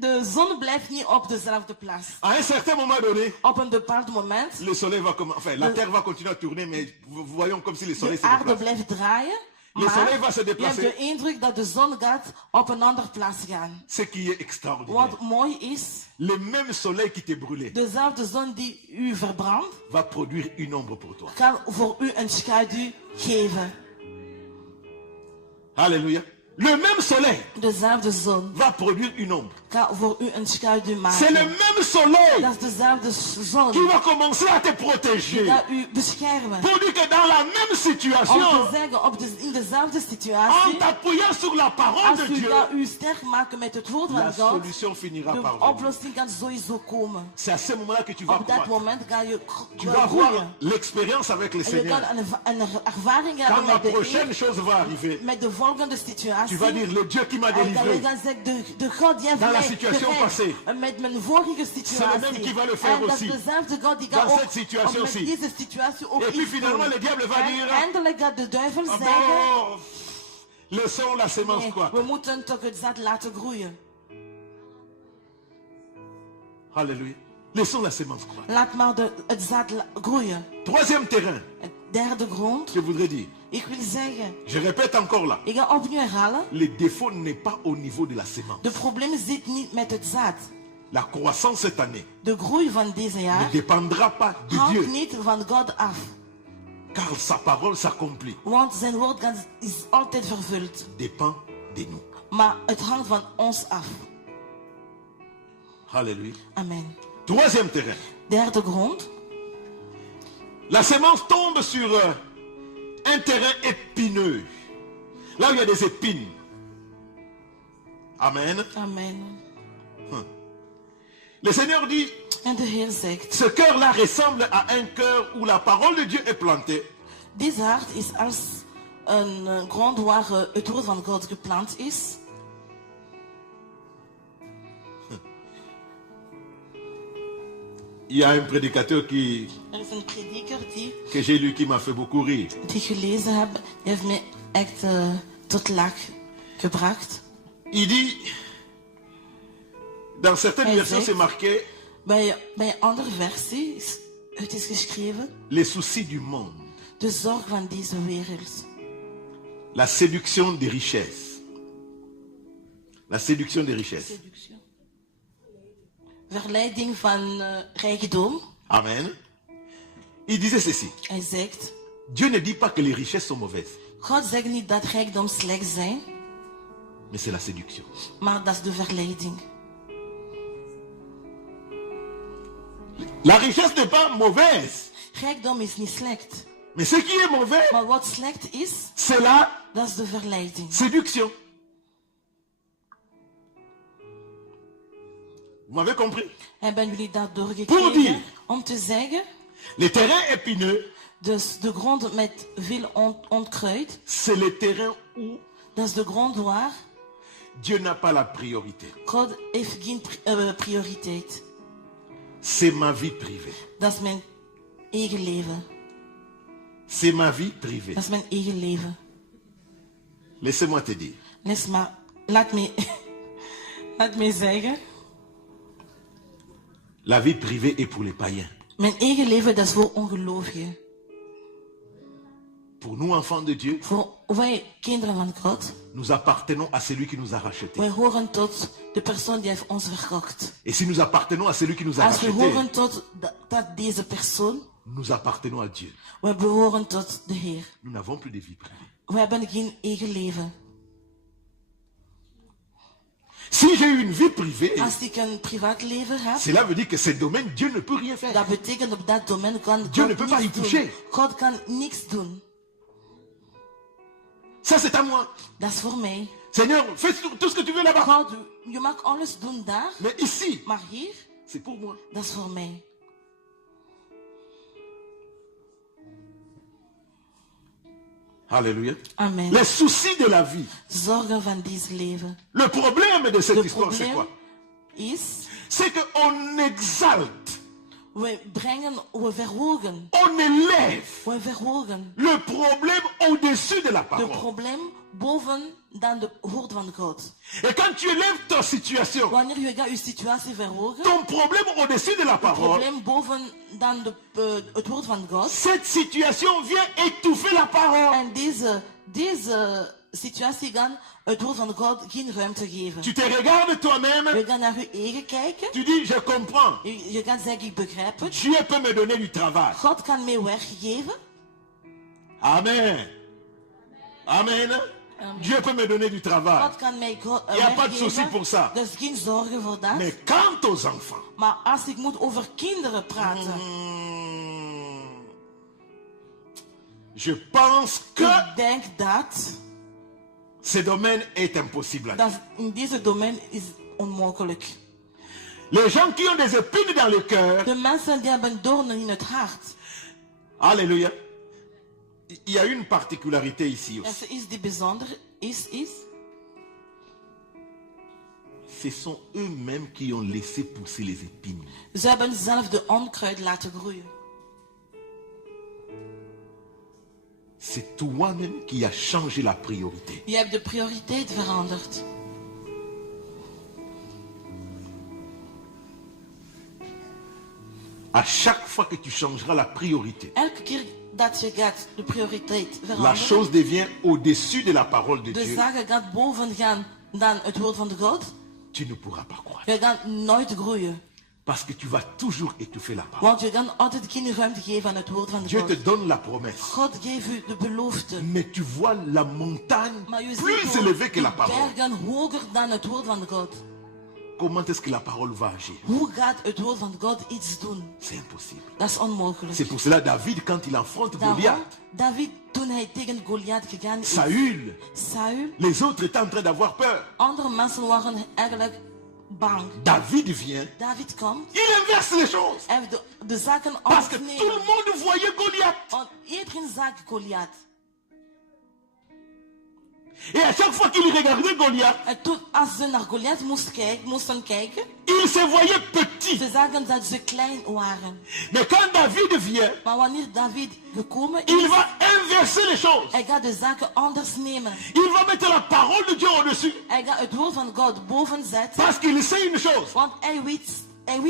De zon blijft niet op dezelfde plaats. À un certain moment donné, Op een bepaald moment, le soleil va commencer. Enfin, la terre va continuer à tourner, mais voyons comme si le soleil de se aarde déplace. blijft draaien. Le soleil va se Maar je hebt déplacer. de indruk dat de zon gaat op een andere plaats gaan. Ce qui est extraordinaire. Wat mooi is, Le même soleil qui te brûlait dezelfde zon die u verbrandt, va produire une ombre pour toi. kan voor u een schaduw geven. Alléluia. Le même soleil Dezelfde zon va produire une ombre. kan voor u een schaduw C'est le maken. même soleil Dat is dezelfde qui zon va commencer à te die protéger. gaat u beschermen. Pour dire que dans la même Om situation, te zeggen, in dezelfde en situatie, t'appuyant sur la parole als de u Dieu, dat u sterk maakt met het woord la van God, solution finira de par venir. oplossing kan sowieso komen. C'est à ce moment-là que tu vas Op dat croître. moment ga je Tu vas avoir groeien. l'expérience avec le En je Seigneur. kan een ervaring Quand hebben la met de prochaine Heer, chose va arriver, met de volgende tu situatie. vas dire le Dieu qui m'a En dat je délivré. kan zeggen, de God die heeft Dans la mij situation gered passée. met mijn vorige situatie. même qui va le faire En dat aussi. is dezelfde God die Dans gaat ook cette situation met aussi. deze situatie ook Et puis iets finalement, doen. le diable va En dire, eindelijk gaat de duivel ah zeggen, bon, laissons la semence nee, quoi. we moeten toch het zaad laten groeien. Alléluia. Laissons la semence croître. Laat maar het zaad groeien. Troisième terrain, Het derde grond, je voudrais dire, ik wil zeggen, je répète encore là, ik ga opnieuw herhalen, le défaut n'est pas au niveau de la sémence. de probleem zit niet met het zaad. La croissance cette année De groei van deze ne jaar dépendra pas de hangt Dieu, niet van God af. car sa parole s'accomplit, Want zijn woord is altijd vervuld. dépend de nous. Maar het hangt van ons af. Alléluia. Amen. Troisième terrain, Derde grond, La semence tombe sur un terrain épineux. Là où il y a des épines. Amen. Amen. Le Seigneur dit, En de Heer zegt, ce cœur-là ressemble à un cœur où la parole de Dieu est plantée. dit hart is als een grond waar het woord van God geplant is. Il y a un prédicateur Er is een prediker que j'ai lu qui m'a fait beaucoup rire. die gelezen heb, die heeft me echt tot lach gebracht. Il dit, dans certaines Hij versions zegt, c'est marqué, bij een andere versie, het is geschreven, les soucis du monde, de zorg van deze wereld. la séduction des richesses. La séduction des richesses. Verleiding van rijkdom. Amen. Il disait ceci, Hij zegt, Dieu ne dit pas que les richesses sont mauvaises, God zegt niet dat rijkdom slecht zijn, mais c'est la séduction. maar dat is de verleiding. La richesse n'est pas mauvaise, Rijkdom is niet slecht, mais ce qui est mauvais, maar wat slecht is, c'est la dat is de verleiding. séduction. Vous m'avez compris? Hebben jullie dat Pour doorgekregen? dire. Om te zeggen, Les terrains épineux, dus de grond met veel onkruid, c'est le terrain où dat is de grond waar Dieu n'a pas la priorité. God heeft geen prioriteit. C'est ma vie privée. Dat is mijn eigen leven. C'est ma vie privée. Dat is mijn eigen leven. Laissez-moi te dire. Laat me zeggen, La vie privée est pour les païens. mijn eigen leven, dat is voor ongelovigen. Pour nous, enfants de Dieu, Voor wij, kinderen van God, nous appartenons à celui qui nous a rachetés. wij horen tot de persoon die heeft ons verkocht. Et si nous appartenons à celui qui nous a Als we rachetés, horen tot dat deze persoon, nous appartenons à Dieu. wij behoren tot de Heer. Nous n'avons plus de vie privée. We hebben geen eigen leven. Si j'ai une vie privée, Als ik een privaatleven heb, cela veut dire que ce domaine, Dieu ne peut rien faire. dat betekent op dat domein kan Dieu ne God peut pas y niks doen. toucher. God kan niks doen. Ça, c'est à moi. Dat is voor mij. Seigneur, fais tout ce que tu veux là-bas. God, je mag alles doen daar, Mais ici, maar hier, c'est pour moi. dat is voor mij. Alléluia. Amen. Les soucis de la vie. Zorgen van dit leven. Le problème de cette De histoire, c'est probleem quoi? is, C'est qu'on exalte, we verhogen. on élève We verhogen. le problème au-dessus de la De parole. probleem boven dan de woord van God. Et quand tu élèves ta situation, Wanneer je gaat je situatie verhogen, ton problème au-dessus de la parole, probleem boven dan het woord van God. cette situation vient étouffer la parole. En deze situatie gaan het woord van God geen ruimte geven. Tu te regardes toi-même, Je gaat naar je eigen kijken. tu dis, je comprends. Je gaat zeggen, ik begrijp het. Dieu peut me donner du travail. God kan mij werk geven. Amen. Amen. Dieu peut me donner du travail. God kan mij Il n'y a pas werk de souci pour geven. ça. Dus geen zorgen voor dat. Mais quant aux enfants, Maar als ik moet over kinderen praten, je pense que ik denk dat ce domaine est impossible. à Dieu. dat in deze domein is onmogelijk. Les gens qui ont des épines dans le cœur, De mensen die hebben doornen in het hart. alléluia. Il y a une particularité ici En aussi. ze is die bijzonder is. Ce sont eux-mêmes qui ont laissé pousser les épines. Ze hebben zelf de onkruid laten groeien. C'est toi-même qui as changé la priorité. Je hebt de prioriteit veranderd. À chaque fois que tu changeras la priorité, Elke keer dat je gaat de prioriteit la veranderen, chose devient au-dessus de la parole de de Dieu. zaken gaat boven gaan dan het woord van de God. Tu ne pourras pas croire. Je gaat nooit groeien. Parce que tu vas toujours étouffer la parole. Want je gaat altijd geen ruimte geven aan het woord van de Dieu God. te donne la promesse. God geeft u de belofte. Mais tu vois la montagne Maar je plus ziet élevée que de la parole. bergen hoger dan het woord van de God. comment est-ce que la parole va agir? Hoe gaat het woord van God iets doen? C'est impossible. Dat is onmogelijk. C'est pour cela David, quand il affronte Daarom, Goliath, David, toen hij tegen Goliath gegaan is, Saül, Saul, les autres étaient en train d'avoir peur. andere mensen waren eigenlijk bang. David vient, David komt, il inverse les choses. hij heeft de zaken Parce que anders tout le monde voyait Goliath. Want iedereen zag Goliath. Et à chaque fois qu'il regardait Goliath, En toen, als ze naar Goliath moesten kijken, il se voyait petit. ze zagen dat ze klein waren. Mais quand David vient, Maar wanneer David gekomen is, il va inverser les choses. hij gaat de zaken anders nemen. Il va mettre la parole de Dieu au-dessus. Hij gaat het woord van God boven zetten. Parce qu'il sait une chose. Want hij wist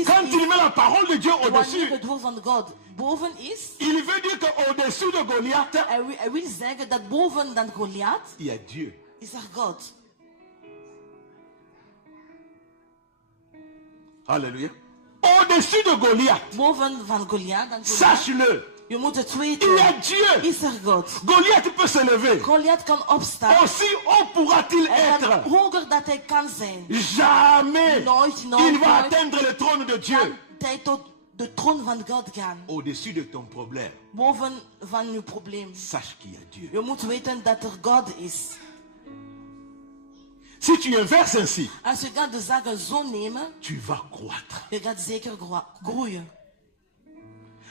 Quand il met la parole de Dieu wanneer au-dessus, het woord van God boven is, il veut dire qu'au-dessus de Goliath, hij wil zeggen dat boven dan Goliath il y a Dieu. is er God. Alléluia. Au-dessus de Goliath, Boven van Goliath, dan Goliath, sache-le, je moet het il weten, y a Dieu. is er God. Goliath peut se lever. Goliath kan opstaan. Aussi haut pourra-t-il Hij être? gaat hoger dat hij kan zijn. Jamais Nooit, il nooit, va nooit atteindre le trône de kan Dieu. hij tot de troon van God gaan. Au-dessus de ton problème, Boven van uw probleem. sache qu'il y a Dieu. Je moet weten dat er God is. Si tu inverses ainsi, Als je gaat de zaken zo nemen, tu vas croître. je gaat zeker groeien.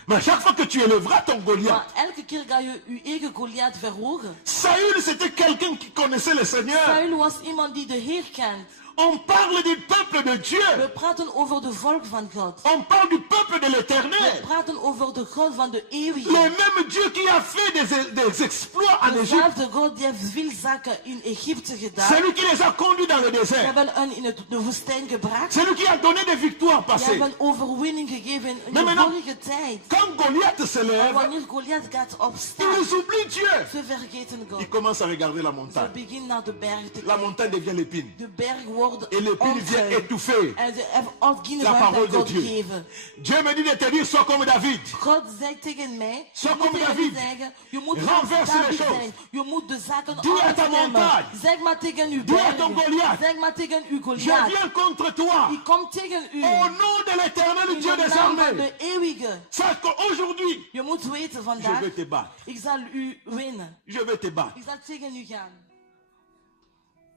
Mais chaque fois que tu élèveras ton Goliath, Maar elke keer ga je je eigen Goliath verhogen. Saül, c'était quelqu'un qui connaissait le Seigneur. Saul was iemand die de Heer kent. On parle du peuple de We Dieu. praten over de volk van God. On parle du peuple de We l'Éternel. praten over de God van de Le eeuwige. même Dieu qui a fait des exploits en Égypte. Dezelfde God die heeft veel zaken in Egypte gedaan. C'est lui qui les a conduits dans le Ze désert. hebben hen in de woestijn gebracht. C'est lui qui a donné des victoires Ze passées. hebben overwinning gegeven in Maar de maintenant- vorige tijd. Quand Goliath se En lève, wanneer Goliath gaat opstaan, ils oublient Dieu. ze vergeten God. Il commence à regarder la Ze montagne. beginnen naar de berg te La kijken. montagne devient l'épine. De berg wordt Et l'épine vient ontrui. étouffer En ze hebben geen la parole ruimte de God Dieu. geven. Dieu me dit de te dire, sois comme David. God zegt tegen mij, Zo je moet komt tegen David. mij zeggen, je moet Renverse David les choses. zijn. Je moet de zaken Dis à ta anders nemen. montagne. Zeg maar tegen uw Dis à berg. ton Goliath. Zeg maar tegen uw Je Goliath. viens contre toi. Ik kom tegen u. Au nom de l'Éternel, In Dieu de des naam van armées. de eeuwige. Sache qu'aujourd'hui, Je moet weten je vandaag, vais te battre. ik zal u winnen. Je vais te battre. Ik zal tegen u gaan.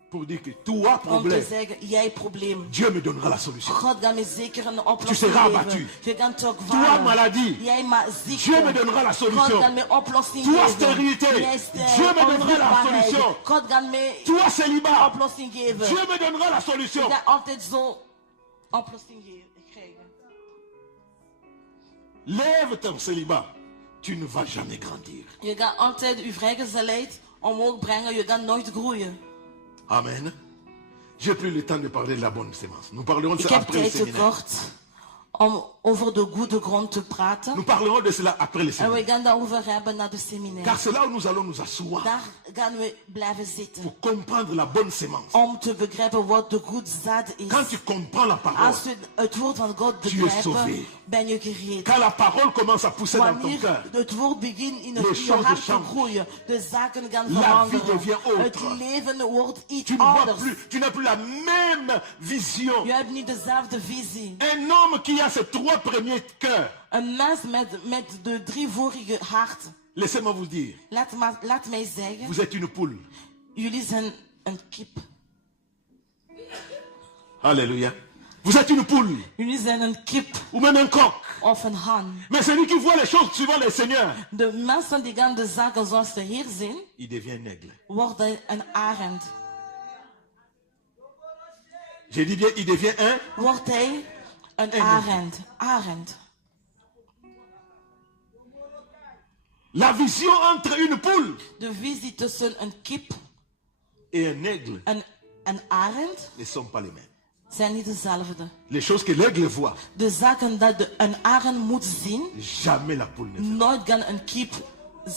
Pour dire que toi, Om te problème, zeggen, jij probleem. Dieu me donnera la solution. God gaat me zeker een oplossing seras geven. abattu. Je gaat toch Toi, vallen. maladie, Jij maar Dieu ziekte. me donnera la God solution. gaat me oplossing Toi, geven. stérilité, Jij Dieu me donnera la onvruchtbaarheid. solution. God gaat me Toi, célibat, oplossing geven. Dieu me donnera la Je solution. gaat altijd zo oplossing krijgen. Lève ton célibat. Tu ne vas jamais grandir. Je gaat altijd uw vrijgezelheid omhoog brengen. Je gaat nooit groeien. Amen. J'ai plus le temps de parler de la bonne sémence. Nous parlerons de Ik ça heb après le tijd séminaire. tekort om over de goede grond te praten. Nous parlerons de cela après le En séminaire. we gaan daarover hebben na de seminaire. Car c'est là où nous allons nous asseoir Daar gaan we blijven zitten. pour comprendre la bonne sémence. Om te begrijpen wat de goed zaad is. Quand tu comprends la parole, Als je het woord van God Tu es sauvé. begrijpt, ben je gered. quand la parole commence à pousser dans ton Wanneer cœur, het woord begint in Les je choses hart te changent. groeien, de zaken gaan La vie veranderen. devient autre. Het leven wordt iets tu ne vois anders. plus, tu n'as plus la même vision. Je hebt niet dezelfde visie. Un homme qui a ses trois premiers cœurs, Een mens met de 3 vorige harten. laissez-moi vous dire, Laat mij zeggen, vous êtes une poule. jullie zijn een kip. Alléluia. Vous êtes une poule Jullie zijn een kip ou même un coq. of een han. Mais celui qui voit les choses suivant le Seigneur, De mensen die gaan de zaken zoals de Heer zien, il devient un aigle. worden een arend. J'ai dit bien, il devient un. Wordt hij een Engel. arend. La vision entre une poule De visie tussen een kip et un aigle en een arend ne sont pas les mêmes. zijn niet dezelfde. Les choses que l'aigle voit, De zaken dat een arend moet zien, jamais la poule ne fait. nooit gaan een kip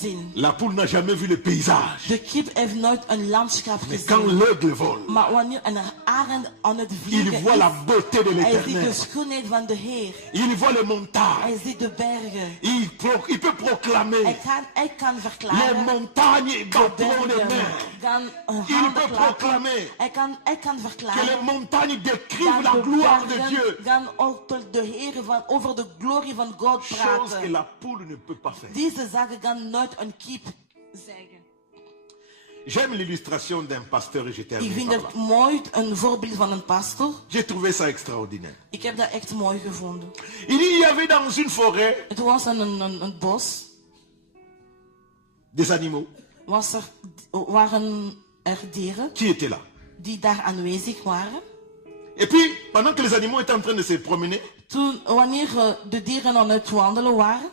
zien. La poule n'a jamais vu le paysage. De kip heeft nooit een landschap Mais quand gezien. l'aigle vole, Maar wanneer een arend aan het il vliegen voit is, la beauté de hij ziet de l'Éternel. schoonheid van de Heer. Il voit les montagnes. Hij ziet de bergen. Il peut proclamer Hij kan les verklaren, montagnes battront les bergen, mains. gaan Il handen peut klappen. proclamer Hij kan que verklaren les montagnes décrivent dat la de gloire de Dieu. bergen gaan over de Heer over de glorie van God Chose que praten. la poule ne peut pas faire. Deze zaken gaan nooit een kip zeggen. J'aime l'illustration d'un pasteur et j'étais Ik amené vind par het là. mooi, een voorbeeld van een pastor. J'ai trouvé ça extraordinaire. Ik heb dat echt mooi gevonden. Il dit, il y avait dans une forêt Het was een bos. des animaux Waren er dieren qui étaient là. die daar aanwezig waren. Et puis, pendant que les animaux étaient en train de se promener, Toen, wanneer de dieren aan het wandelen waren,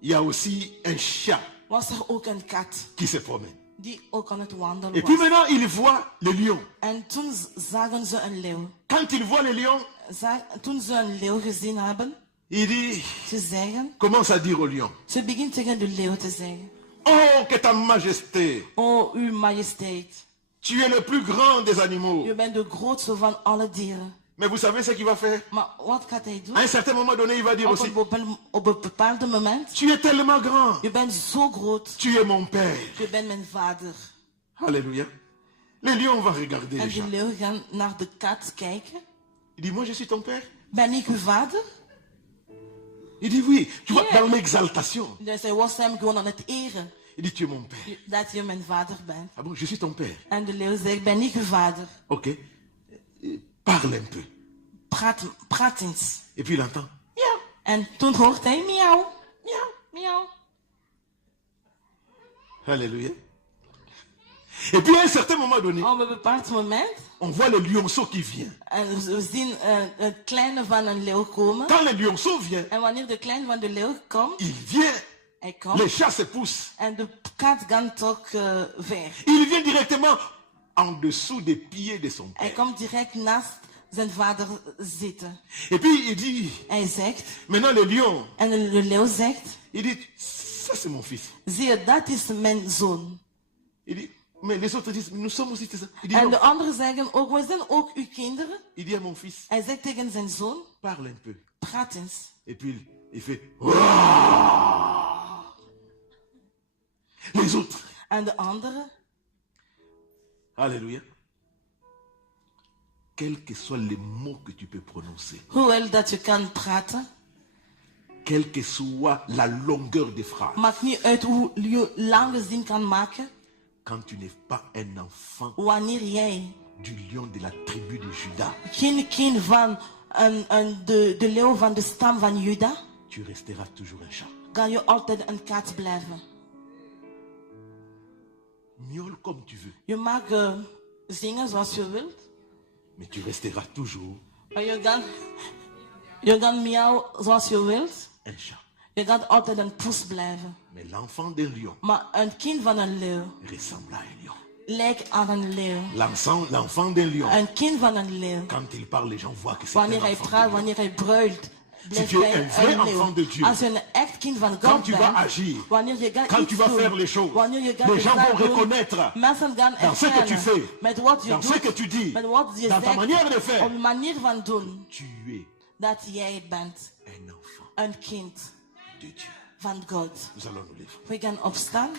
il y a aussi un chat was er ook een kat qui se promène. die ook aan het wandelen Et puis was. maintenant, il voit le lion. En toen zagen ze een leeuw. Quand il voit le lion, Toen ze een leeuw gezien hebben, il dit, commence à dire au lion, ze begint tegen de leeuw te zeggen: oh, que ta majesté, O, uw majesteit, tu es le plus grand des animaux. je bent de grootste van alle dieren. Mais vous savez ce qu'il va faire? Maar wat gaat hij doen? À un certain moment donné, il va dire aussi, Op een bepaald moment, tu es tellement grand, je bent zo groot, tu es mon père. je bent mijn vader. Alléluia. Le lion va regarder En le de chat. leeuw gaat naar de kat kijken. Il dit, moi je suis ton père. Ben ik uw vader? Il dit, oui. Tu vois, Yeah. dans l'exaltation. Dus hij was hem gewoon aan het eren. Il dit, tu es mon père. Dat je mijn vader bent. Ah bon, je suis ton père. En de leeuw zegt: ben ik uw vader? Ok. Parle un peu. Praat eens. Et puis il entend. Ja. En toen hoort hij miauw. Miauw. Miauw. Alléluia. Et puis à un certain moment donné, Op een bepaald moment, on voit le lionceau qui vient. en we zien het kleine van een leeuw komen. Quand le lionceau vient, En wanneer de kleine van de leeuw komt, il vient, hij komt. le chat se pousse. En de kat gaat ook ver. Il vient directement en dessous des pieds de son Hij père. komt direct naast zijn vader zitten. Et puis il dit, Hij zegt, maintenant le lion, en de leeuw zegt: il dit, ça c'est mon fils. zie je, dat is mijn zoon. Il dit, mais les autres disent, nous sommes aussi tes enfants. Il dit, En non. de anderen zeggen ook: wij zijn ook uw kinderen. Il dit à mon fils, Hij zegt tegen zijn zoon: parle un peu. praat eens. Et puis il fait, Ouah! Les autres. En de anderen, Alléluia. Quels que soient les mots que tu peux prononcer, hoewel dat je kan praten, quelle que soit la longueur des phrases, maakt niet uit hoe je lange zin kan maken. quand tu n'es pas un enfant Wanneer jij du lion de la tribu de Juda, geen kind van de leeuw van de stam van Juda, tu resteras toujours un chat. ga je altijd een kat blijven. Miaule comme tu veux, Je mag zingen zoals je wilt, mais tu resteras toujours maar je gaat miauw zoals je wilt. un chat. Je gaat altijd een poes blijven. Mais l'enfant d'un lion Maar een kind van een leeuw ressemble à un lion. lijkt aan een leeuw. L'enfant d'un lion, Een kind van een leeuw. quand il parle, les gens voient que c'est Wanneer un hij enfant. praat, de Dieu. wanneer hij bruilt, blijft tu es hij un vrai een enfant de leeuw. Dieu, Als je een echt kind van quand God tu vas bent, agir, wanneer je gaat quand tu iets vas doen, faire les choses, wanneer je gaat les de gens zaak vont doen, reconnaître mensen gaan dans ce que tu fais, erkennen met wat je dans ce que doet, tu dis, met wat je dans ta manière de zegt, faire. op je manier van doen, Tu es dat jij bent un enfant een kind de Dieu. van God. Nous allons nous lever. We gaan opstaan.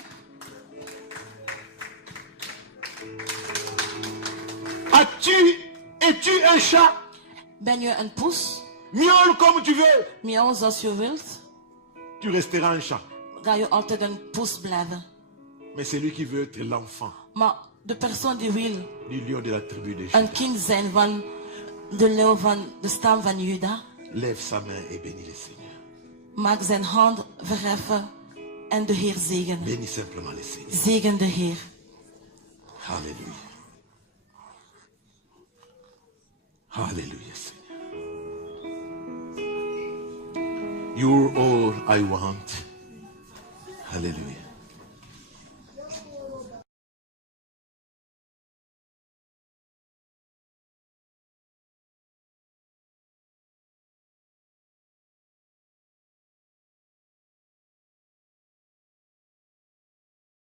Es-tu un chat? Ben je een poes? Miaule comme tu veux. Miauw zoals je wilt, Tu resteras un chat. ga je altijd een poes blijven. Mais c'est lui qui veut être l'enfant Maar de persoon die wil du lion de la tribu de Juda. een kind zijn van de leeuw van de stam van Juda, Lève sa main et bénis le Seigneur. maak zijn hand verheffen en de Heer zegenen. Bénis simplement le Seigneur. Zegen de Heer. Alléluia. Alléluia, Seigneur. You're all I want. Alléluia.